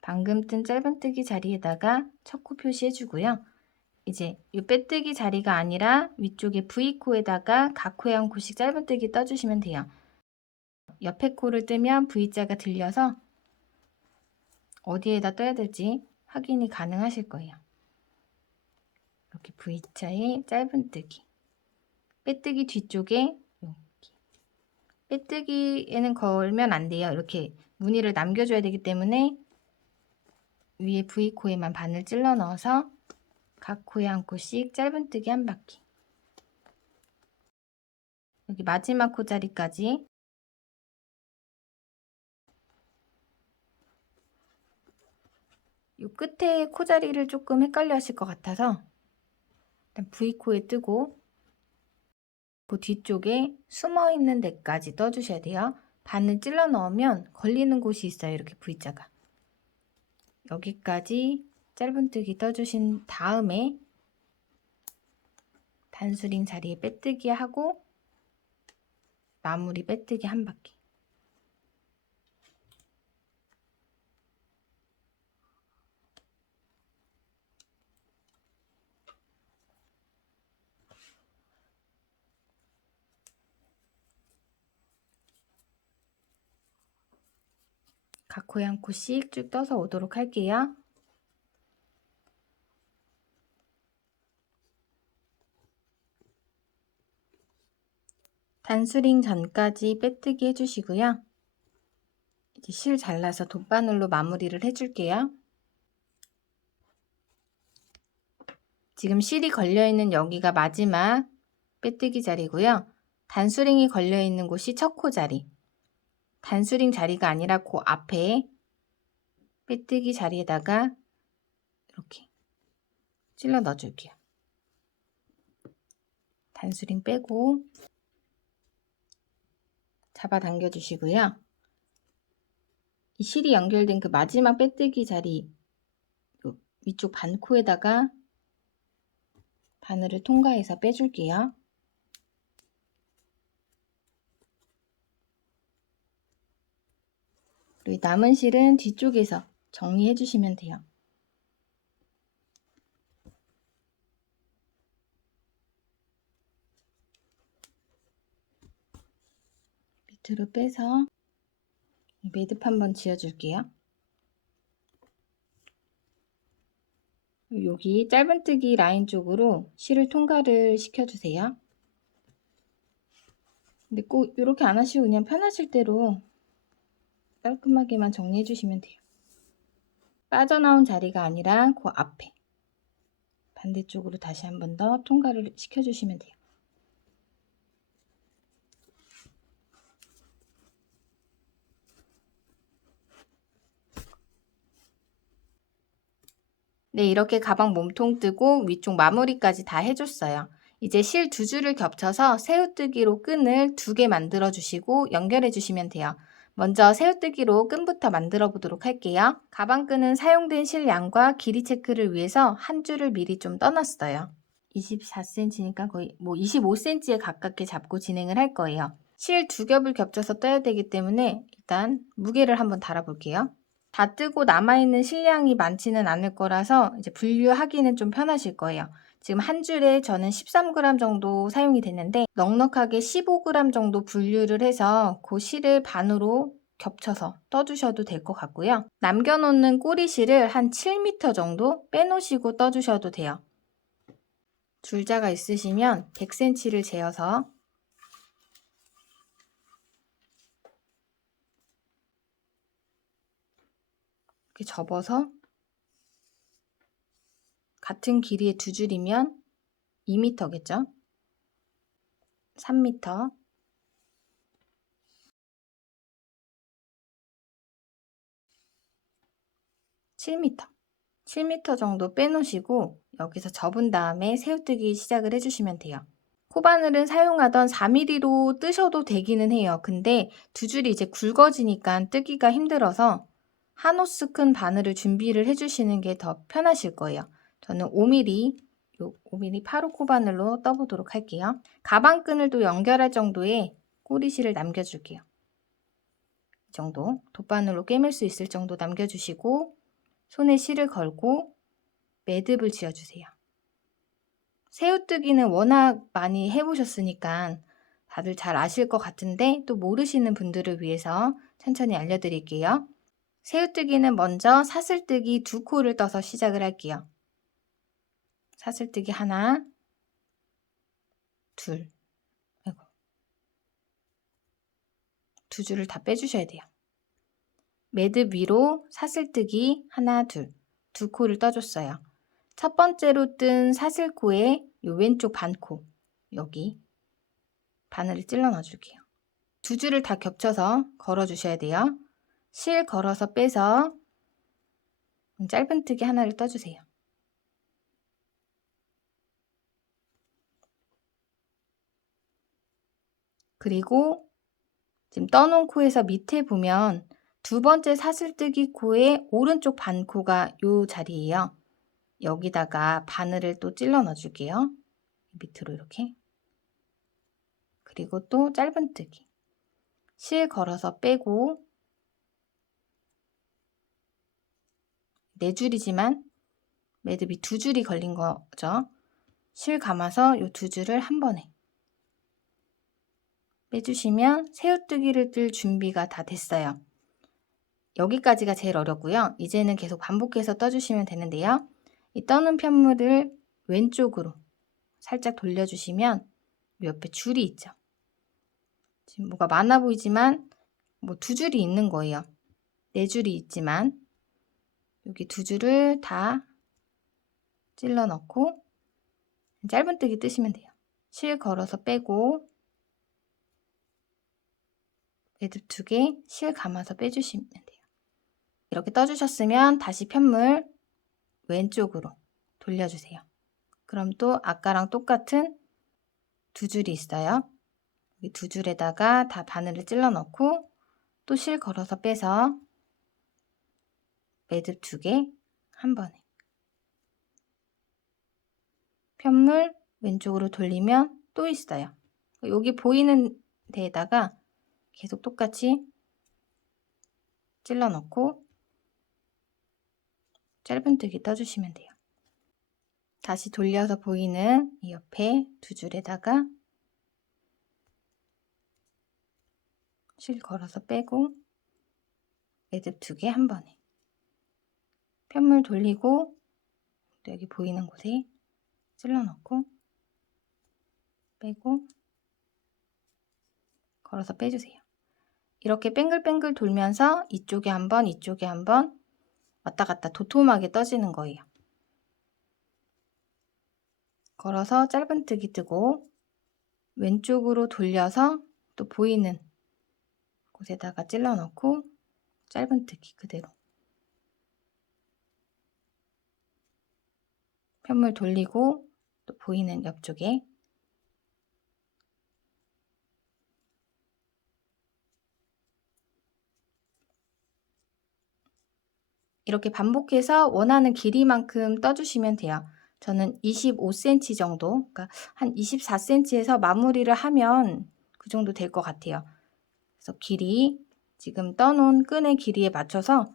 방금 뜬 짧은뜨기 자리에다가 첫 코 표시해주고요. 이제 이 빼뜨기 자리가 아니라 위쪽에 V코에다가 각 코에 한 코씩 짧은뜨기 떠주시면 돼요. 옆에 코를 뜨면 V자가 들려서 어디에다 떠야 될지 확인이 가능하실 거예요. 이렇게 V자에 짧은뜨기. 빼뜨기 뒤쪽에 여기. 빼뜨기에는 걸면 안 돼요. 이렇게 무늬를 남겨줘야 되기 때문에 위에 V코에만 바늘 찔러 넣어서 각 코에 한 코씩 짧은뜨기 한 바퀴. 여기 마지막 코자리까지 이 끝에 코자리를 조금 헷갈려 하실 것 같아서 일단 V코에 뜨고 그 뒤쪽에 숨어 있는 데까지 떠주셔야 돼요. 바늘 찔러 넣으면 걸리는 곳이 있어요. 이렇게 V자가. 여기까지 짧은뜨기 떠주신 다음에 단수링 자리에 빼뜨기 하고 마무리 빼뜨기 한 바퀴. 각 코에 한 코씩 쭉 떠서 오도록 할게요. 단수링 전까지 빼뜨기 해주시고요. 이제 실 잘라서 돗바늘로 마무리를 해줄게요. 지금 실이 걸려있는 여기가 마지막 빼뜨기 자리고요. 단수링이 걸려있는 곳이 첫 코 자리. 단수링 자리가 아니라 그 앞에 빼뜨기 자리에다가 이렇게 찔러 넣어줄게요. 단수링 빼고 잡아당겨 주시고요. 이 실이 연결된 그 마지막 빼뜨기 자리 위쪽 반코에다가 바늘을 통과해서 빼줄게요. 그리고 남은 실은 뒤쪽에서 정리해 주시면 돼요. 밑으로 빼서 매듭 한번 지어줄게요. 여기 짧은뜨기 라인 쪽으로 실을 통과를 시켜주세요. 근데 꼭 이렇게 안 하시고 그냥 편하실 대로 깔끔하게만 정리해 주시면 돼요. 빠져나온 자리가 아니라 그 앞에 반대쪽으로 다시 한 번 더 통과를 시켜주시면 돼요. 네, 이렇게 가방 몸통 뜨고 위쪽 마무리까지 다 해줬어요. 이제 실 2줄을 겹쳐서 새우뜨기로 끈을 2개 만들어 주시고 연결해 주시면 돼요. 먼저 새우뜨기로 끈부터 만들어 보도록 할게요. 가방끈은 사용된 실 양과 길이 체크를 위해서 한 줄을 미리 좀 떠놨어요. 24cm니까 거의 25cm에 가깝게 잡고 진행을 할 거예요. 실 2겹을 겹쳐서 떠야 되기 때문에 일단 무게를 한번 달아 볼게요. 다 뜨고 남아있는 실량이 많지는 않을 거라서 이제 분류하기는 좀 편하실 거예요. 지금 한 줄에 저는 13g 정도 사용이 됐는데 넉넉하게 15g 정도 분류를 해서 그 실을 반으로 겹쳐서 떠주셔도 될 것 같고요. 남겨놓는 꼬리실을 한 7m 정도 빼놓으시고 떠주셔도 돼요. 줄자가 있으시면 100cm를 재어서 이렇게 접어서 같은 길이의 2줄이면 2m겠죠? 3m, 7m, 7m 정도 빼놓으시고 여기서 접은 다음에 새우뜨기 시작을 해주시면 돼요. 코바늘은 사용하던 4mm로 뜨셔도 되기는 해요. 근데 2줄이 이제 굵어지니까 뜨기가 힘들어서 한 호스 큰 바늘을 준비를 해주시는 게 더 편하실 거예요. 저는 5mm, 5mm 8호 코바늘로 떠보도록 할게요. 가방끈을 또 연결할 정도의 꼬리실을 남겨줄게요. 이 정도 돗바늘로 꿰맬 수 있을 정도 남겨주시고 손에 실을 걸고 매듭을 지어주세요. 새우뜨기는 워낙 많이 해보셨으니까 다들 잘 아실 것 같은데 또 모르시는 분들을 위해서 천천히 알려드릴게요. 새우뜨기는 먼저 사슬뜨기 2코를 떠서 시작을 할게요. 사슬뜨기 하나, 둘, 아이고. 2줄을 다 빼주셔야 돼요. 매듭 위로 사슬뜨기 하나, 둘, 2코를 떠줬어요. 첫 번째로 뜬 사슬코에 요 왼쪽 반코, 여기 바늘을 찔러 넣어줄게요. 2줄을 다 겹쳐서 걸어주셔야 돼요. 실 걸어서 빼서 짧은뜨기 하나를 떠주세요. 그리고 지금 떠놓은 코에서 밑에 보면 2번째 사슬뜨기 코의 오른쪽 반코가 요 자리예요. 여기다가 바늘을 또 찔러 넣어줄게요. 밑으로 이렇게. 그리고 또 짧은뜨기. 실 걸어서 빼고 4줄이지만 매듭이 2줄이 걸린 거죠. 실 감아서 요 2줄을 한 번에 빼주시면 새우뜨기를 뜰 준비가 다 됐어요. 여기까지가 제일 어렵고요. 이제는 계속 반복해서 떠주시면 되는데요. 이 떠는 편물을 왼쪽으로 살짝 돌려주시면 옆에 줄이 있죠. 지금 뭐가 많아 보이지만 2줄이 있는 거예요. 4줄이 있지만 여기 2줄을 다 찔러 넣고 짧은뜨기 뜨시면 돼요. 실 걸어서 빼고 매듭 2개 실 감아서 빼주시면 돼요. 이렇게 떠주셨으면 다시 편물 왼쪽으로 돌려주세요. 그럼 또 아까랑 똑같은 2줄이 있어요. 이 2줄에다가 다 바늘을 찔러 넣고 또 실 걸어서 빼서 매듭 2개 한 번에 편물 왼쪽으로 돌리면 또 있어요. 여기 보이는 데에다가 계속 똑같이 찔러 넣고 짧은뜨기 떠주시면 돼요. 다시 돌려서 보이는 이 옆에 2줄에다가 실 걸어서 빼고 매듭 2개 한 번에 편물 돌리고 또 여기 보이는 곳에 찔러 넣고 빼고 걸어서 빼주세요. 이렇게 뱅글뱅글 돌면서 이쪽에 한 번, 이쪽에 한 번 왔다 갔다 도톰하게 떠지는 거예요. 걸어서 짧은뜨기 뜨고 왼쪽으로 돌려서 또 보이는 곳에다가 찔러 넣고 짧은뜨기 그대로 편물 돌리고 또 보이는 옆쪽에 이렇게 반복해서 원하는 길이만큼 떠주시면 돼요. 저는 25cm 정도, 그러니까 한 24cm에서 마무리를 하면 그 정도 될 것 같아요. 그래서 길이, 지금 떠놓은 끈의 길이에 맞춰서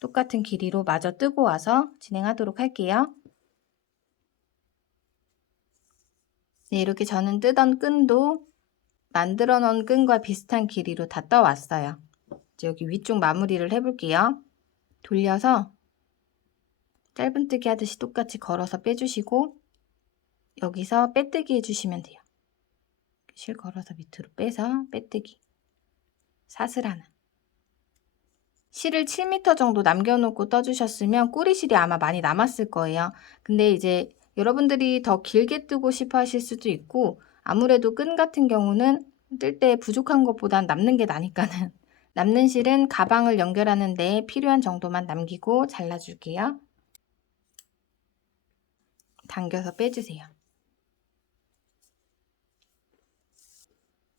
똑같은 길이로 마저 뜨고 와서 진행하도록 할게요. 네, 이렇게 저는 뜨던 끈도 만들어 놓은 끈과 비슷한 길이로 다 떠왔어요. 이제 여기 위쪽 마무리를 해볼게요. 돌려서 짧은뜨기 하듯이 똑같이 걸어서 빼주시고 여기서 빼뜨기 해주시면 돼요. 실 걸어서 밑으로 빼서 빼뜨기. 사슬하나. 실을 7m 정도 남겨놓고 떠주셨으면 꼬리실이 아마 많이 남았을 거예요. 근데 이제 여러분들이 더 길게 뜨고 싶어 하실 수도 있고 아무래도 끈 같은 경우는 뜰 때 부족한 것보단 남는 게 나니까는 남는 실은 가방을 연결하는 데 필요한 정도만 남기고 잘라줄게요. 당겨서 빼주세요.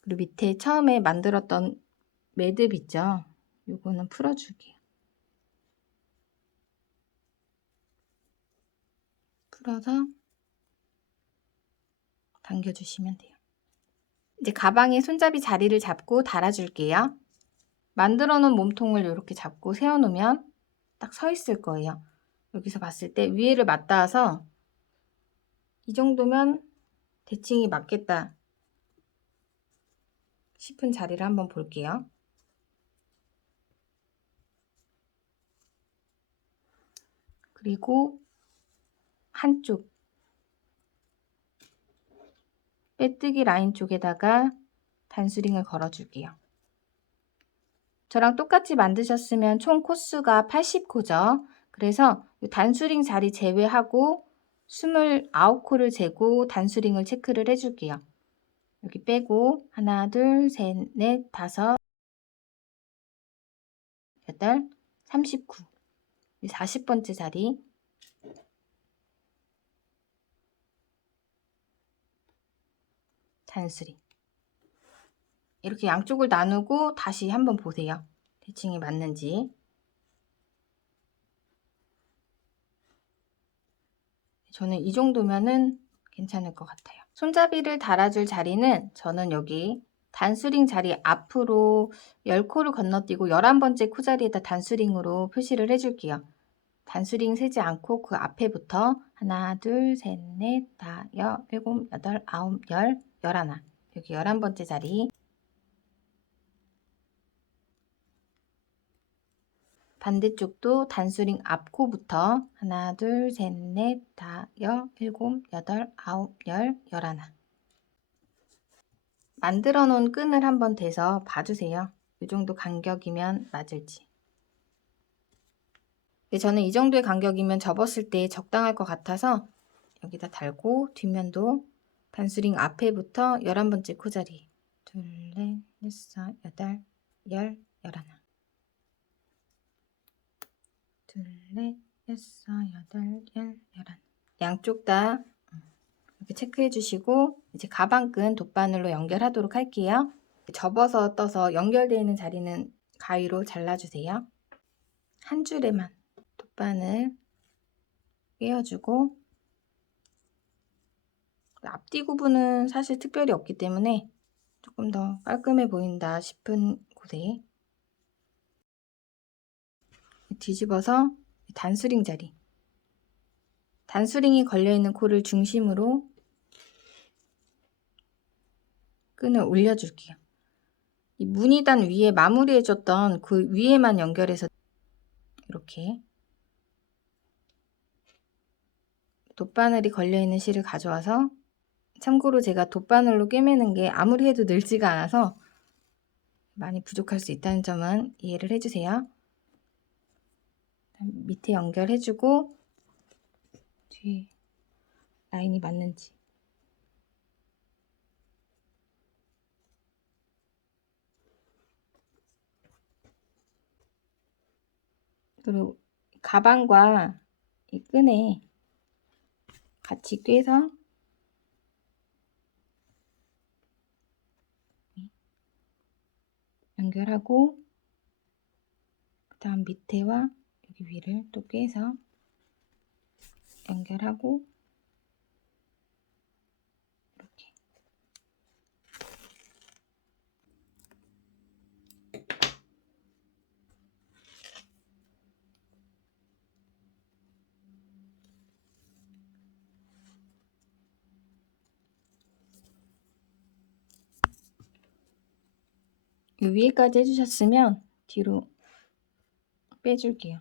그리고 밑에 처음에 만들었던 매듭 있죠? 요거는 풀어줄게요. 풀어서 당겨주시면 돼요. 이제 가방에 손잡이 자리를 잡고 달아줄게요. 만들어 놓은 몸통을 이렇게 잡고 세워놓으면 딱 서 있을 거예요. 여기서 봤을 때 위에를 맞닿아서 이 정도면 대칭이 맞겠다 싶은 자리를 한번 볼게요. 그리고 한쪽 빼뜨기 라인 쪽에다가 단수링을 걸어줄게요. 저랑 똑같이 만드셨으면 총 코수가 80코죠. 그래서 단수링 자리 제외하고 29코를 재고 단수링을 체크를 해줄게요. 여기 빼고 하나, 둘, 셋, 넷, 다섯, 여덟, 39, 40번째 자리 단수링. 이렇게 양쪽을 나누고 다시 한번 보세요. 대칭이 맞는지. 저는 이 정도면은 괜찮을 것 같아요. 손잡이를 달아줄 자리는 저는 여기 단수링 자리 앞으로 10코를 건너뛰고 11번째 코 자리에다 단수링으로 표시를 해줄게요. 단수링 세지 않고 그 앞에부터 하나, 둘, 셋, 넷, 다, 일곱, 여덟, 아홉, 열, 열하나. 여기 11번째 자리. 반대쪽도 단수링 앞코부터 하나, 둘, 셋, 넷, 다, 일곱, 여덟, 아홉, 열, 열하나. 만들어 놓은 끈을 한번 대서 봐주세요. 이 정도 간격이면 맞을지. 저는 이 정도의 간격이면 접었을 때 적당할 것 같아서 여기다 달고 뒷면도 단수링 앞에부터 11번째 코자리 둘, 넷, 여섯, 여덟, 열, 열하나 둘, 넷, 여섯, 여덟, 열, 열하나 양쪽 다 이렇게 체크해 주시고 이제 가방끈 돗바늘로 연결하도록 할게요. 접어서 떠서 연결되어 있는 자리는 가위로 잘라주세요. 한 줄에만 돗바늘 꿰어주고 앞뒤 구분은 사실 특별히 없기 때문에 조금 더 깔끔해 보인다 싶은 곳에 뒤집어서 단수링 자리 단수링이 걸려있는 코를 중심으로 끈을 올려줄게요. 이 무늬단 위에 마무리해줬던 그 위에만 연결해서 이렇게 돗바늘이 걸려있는 실을 가져와서 참고로 제가 돗바늘로 꿰매는 게 아무리 해도 늘지가 않아서 많이 부족할 수 있다는 점은 이해를 해주세요. 밑에 연결해주고 뒤에 라인이 맞는지. 그리고 가방과 이 끈에 같이 꿰서 연결하고 그 다음 밑에와 여기 위를 또 꿰서 연결하고 이렇게. 이 위에까지 해주셨으면 뒤로 빼줄게요.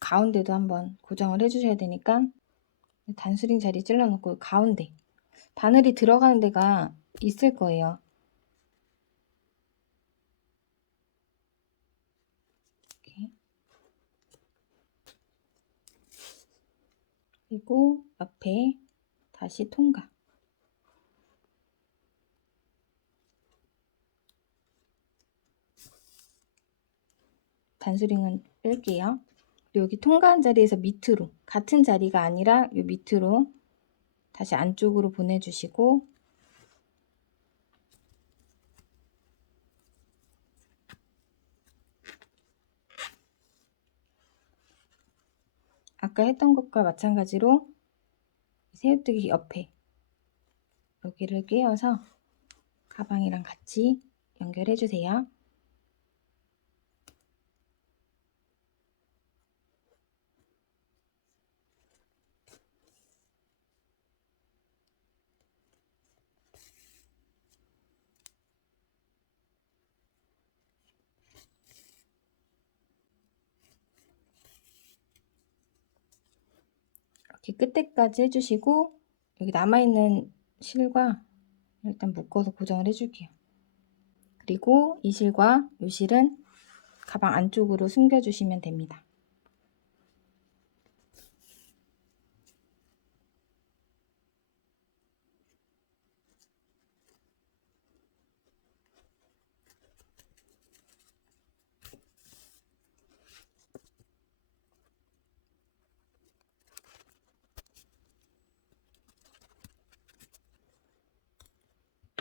가운데도 한번 고정을 해주셔야 되니까 단수링 자리 찔러놓고 가운데 바늘이 들어가는 데가 있을 거예요. 이렇게. 그리고 옆에 다시 통과. 단수링은 뺄게요. 그리고 여기 통과한 자리에서 밑으로, 같은 자리가 아니라 이 밑으로 다시 안쪽으로 보내주시고 아까 했던 것과 마찬가지로 새우뜨기 옆에 여기를 끼워서 가방이랑 같이 연결해 주세요. 이렇게 끝에까지 해주시고 여기 남아있는 실과 일단 묶어서 고정을 해줄게요. 그리고 이 실과 이 실은 가방 안쪽으로 숨겨주시면 됩니다.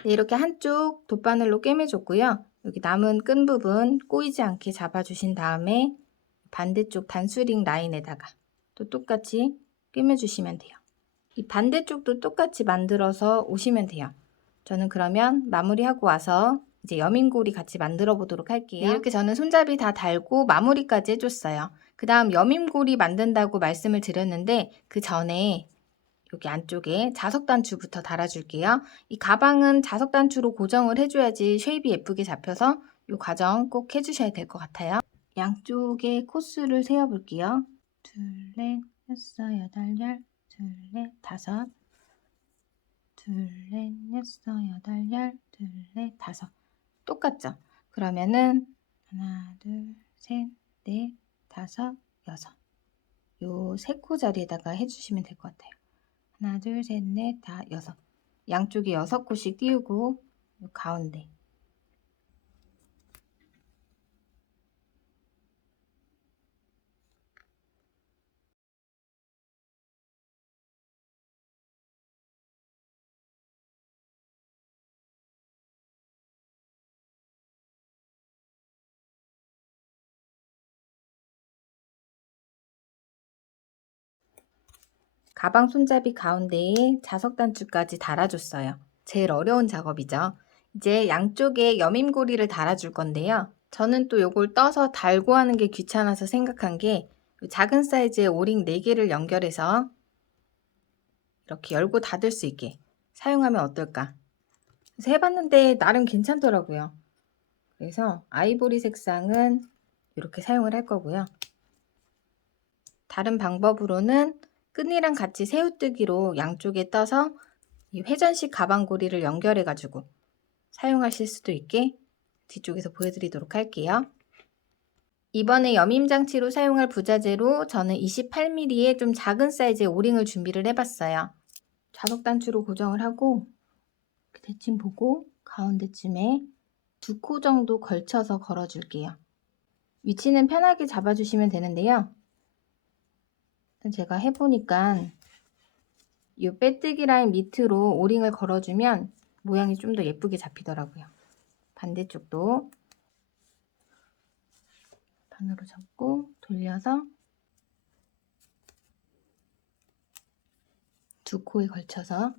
네, 이렇게 한쪽 돗바늘로 꿰매줬고요. 여기 남은 끈 부분 꼬이지 않게 잡아주신 다음에 반대쪽 단수링 라인에다가 또 똑같이 꿰매주시면 돼요. 이 반대쪽도 똑같이 만들어서 오시면 돼요. 저는 그러면 마무리하고 와서 이제 여민고리 같이 만들어 보도록 할게요. 네, 이렇게 저는 손잡이 다 달고 마무리까지 해줬어요. 그 다음 여민고리 만든다고 말씀을 드렸는데 그 전에 여기 안쪽에 자석단추부터 달아줄게요. 이 가방은 자석단추로 고정을 해줘야지 쉐입이 예쁘게 잡혀서 이 과정 꼭 해주셔야 될 것 같아요. 양쪽에 코스를 세어볼게요. 둘, 넷, 여섯, 여덟, 열, 둘, 넷, 다섯, 둘, 넷, 여섯, 여덟, 열, 둘, 넷, 다섯. 똑같죠? 그러면은 하나, 둘, 셋, 넷, 다섯, 여섯. 요 세 코 자리에다가 해주시면 될 것 같아요. 하나, 둘, 셋, 넷, 다, 여섯. 양쪽에 6코씩 띄우고 요 가운데. 가방 손잡이 가운데에 자석단추까지 달아줬어요. 제일 어려운 작업이죠. 이제 양쪽에 여밈고리를 달아줄 건데요. 저는 또 요걸 떠서 달고 하는 게 귀찮아서 생각한 게 작은 사이즈의 오링 4개를 연결해서 이렇게 열고 닫을 수 있게 사용하면 어떨까? 그래서 해봤는데 나름 괜찮더라고요. 그래서 아이보리 색상은 이렇게 사용을 할 거고요. 다른 방법으로는 끈이랑 같이 새우뜨기로 양쪽에 떠서 이 회전식 가방고리를 연결해 가지고 사용하실 수도 있게 뒤쪽에서 보여드리도록 할게요. 이번에 여밈장치로 사용할 부자재로 저는 28mm의 좀 작은 사이즈의 오링을 준비를 해봤어요. 자석 단추로 고정을 하고 대칭 보고 가운데쯤에 2코 정도 걸쳐서 걸어줄게요. 위치는 편하게 잡아주시면 되는데요. 제가 해보니까 이 빼뜨기 라인 밑으로 오링을 걸어주면 모양이 좀 더 예쁘게 잡히더라고요. 반대쪽도 반으로 잡고 돌려서 2코에 걸쳐서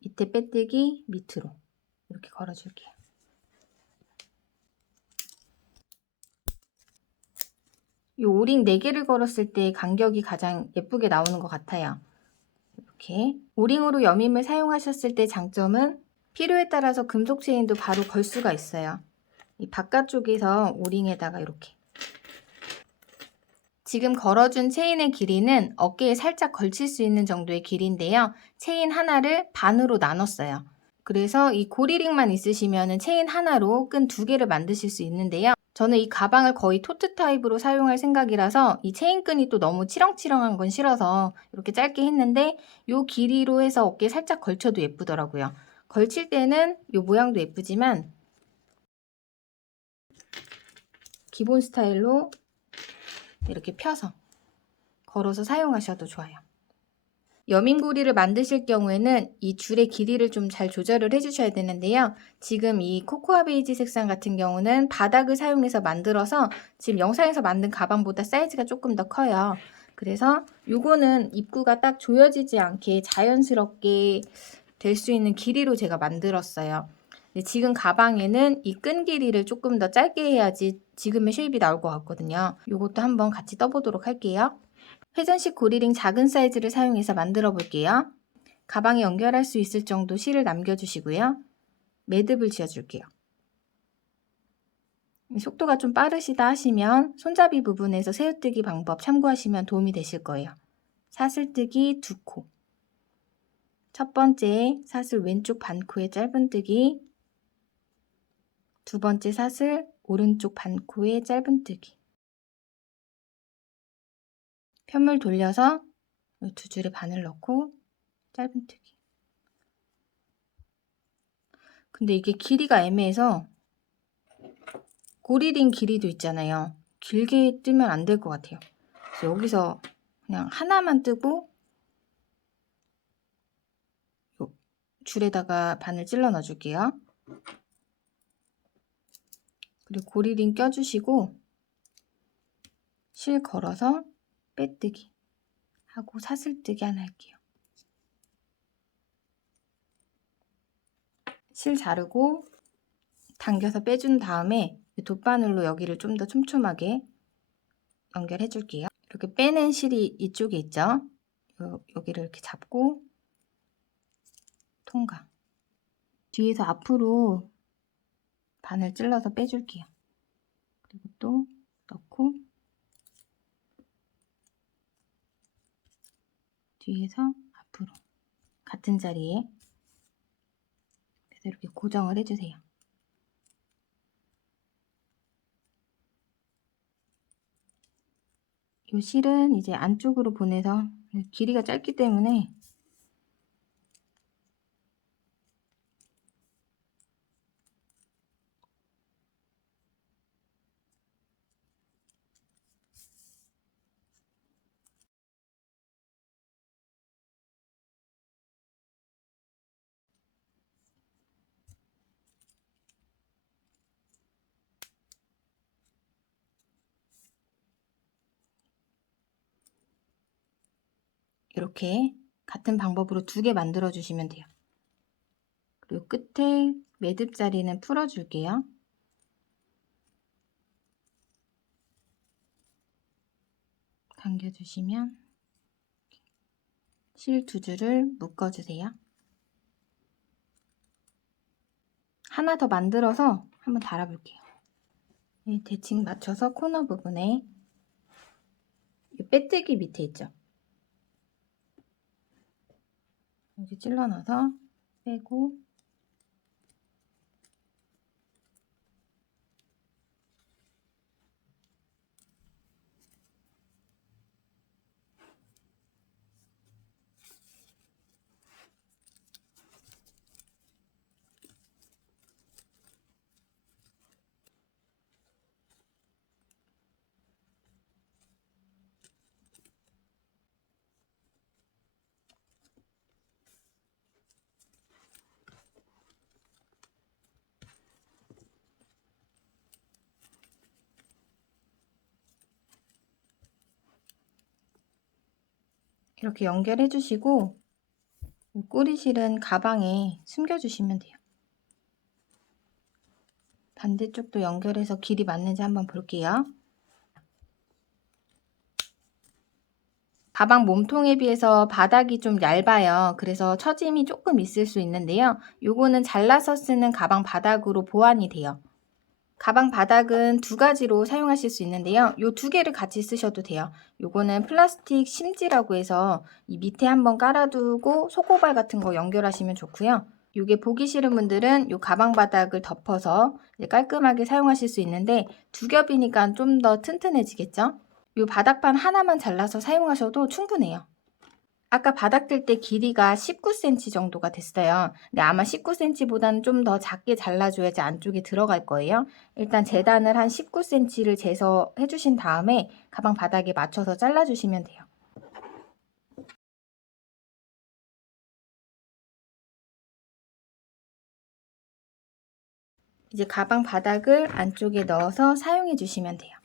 밑에 빼뜨기 밑으로 이렇게 걸어줄게요. 이 오링 4개를 걸었을 때 간격이 가장 예쁘게 나오는 것 같아요. 이렇게 오링으로 여밈을 사용하셨을 때 장점은 필요에 따라서 금속 체인도 바로 걸 수가 있어요. 이 바깥쪽에서 오링에다가 이렇게 지금 걸어준 체인의 길이는 어깨에 살짝 걸칠 수 있는 정도의 길이인데요. 체인 하나를 반으로 나눴어요. 그래서 이 고리링만 있으시면 체인 하나로 끈 2개를 만드실 수 있는데요. 저는 이 가방을 거의 토트 타입으로 사용할 생각이라서 이 체인끈이 또 너무 치렁치렁한 건 싫어서 이렇게 짧게 했는데 이 길이로 해서 어깨에 살짝 걸쳐도 예쁘더라고요. 걸칠 때는 이 모양도 예쁘지만 기본 스타일로 이렇게 펴서 걸어서 사용하셔도 좋아요. 여민고리를 만드실 경우에는 이 줄의 길이를 좀 잘 조절을 해주셔야 되는데요. 지금 이 코코아 베이지 색상 같은 경우는 바닥을 사용해서 만들어서 지금 영상에서 만든 가방보다 사이즈가 조금 더 커요. 그래서 요거는 입구가 딱 조여지지 않게 자연스럽게 될 수 있는 길이로 제가 만들었어요. 근데 지금 가방에는 이 끈 길이를 조금 더 짧게 해야지 지금의 쉐입이 나올 것 같거든요. 요것도 한번 같이 떠보도록 할게요. 회전식 고리링 작은 사이즈를 사용해서 만들어 볼게요. 가방에 연결할 수 있을 정도 실을 남겨주시고요. 매듭을 지어줄게요. 속도가 좀 빠르시다 하시면 손잡이 부분에서 새우뜨기 방법 참고하시면 도움이 되실 거예요. 사슬뜨기 2코. 첫 번째 사슬 왼쪽 반코의 짧은뜨기, 두 번째 사슬 오른쪽 반코의 짧은뜨기. 편물 돌려서 2줄에 바늘 넣고 짧은뜨기. 근데 이게 길이가 애매해서 고리링 길이도 있잖아요. 길게 뜨면 안 될 것 같아요. 그래서 여기서 그냥 하나만 뜨고 줄에다가 바늘 찔러 넣어줄게요. 그리고 고리링 껴주시고 실 걸어서 빼뜨기 하고 사슬뜨기 하나 할게요. 실 자르고 당겨서 빼준 다음에 돗바늘로 여기를 좀 더 촘촘하게 연결해 줄게요. 이렇게 빼낸 실이 이쪽에 있죠. 여기를 이렇게 잡고 통과. 뒤에서 앞으로 바늘 찔러서 빼줄게요. 그리고 또 넣고 뒤에서 앞으로 같은 자리에 그래서 이렇게 고정을 해주세요. 이 실은 이제 안쪽으로 보내서 길이가 짧기 때문에 이렇게 같은 방법으로 2개 만들어 주시면 돼요. 그리고 끝에 매듭 자리는 풀어 줄게요. 당겨 주시면 실 2줄을 묶어 주세요. 하나 더 만들어서 한번 달아 볼게요. 대칭 맞춰서 코너 부분에 이 빼뜨기 밑에 있죠. 이렇게 찔러 넣어서 빼고 이렇게 연결해 주시고 꼬리실은 가방에 숨겨주시면 돼요. 반대쪽도 연결해서 길이 맞는지 한번 볼게요. 가방 몸통에 비해서 바닥이 좀 얇아요. 그래서 처짐이 조금 있을 수 있는데요. 요거는 잘라서 쓰는 가방 바닥으로 보완이 돼요. 가방 바닥은 두 가지로 사용하실 수 있는데요. 요 두 개를 같이 쓰셔도 돼요. 요거는 플라스틱 심지라고 해서 이 밑에 한번 깔아두고 속고발 같은 거 연결하시면 좋고요. 요게 보기 싫은 분들은 요 가방 바닥을 덮어서 깔끔하게 사용하실 수 있는데 두 겹이니까 좀 더 튼튼해지겠죠? 요 바닥판 하나만 잘라서 사용하셔도 충분해요. 아까 바닥 뜰 때 길이가 19cm 정도가 됐어요. 근데 아마 19cm보다는 좀 더 작게 잘라줘야지 안쪽에 들어갈 거예요. 일단 재단을 한 19cm를 재서 해주신 다음에 가방 바닥에 맞춰서 잘라주시면 돼요. 이제 가방 바닥을 안쪽에 넣어서 사용해 주시면 돼요.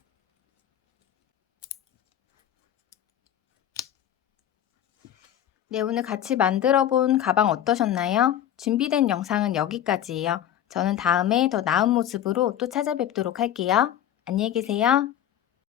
네, 오늘 같이 만들어 본 가방 어떠셨나요? 준비된 영상은 여기까지예요. 저는 다음에 더 나은 모습으로 또 찾아뵙도록 할게요. 안녕히 계세요.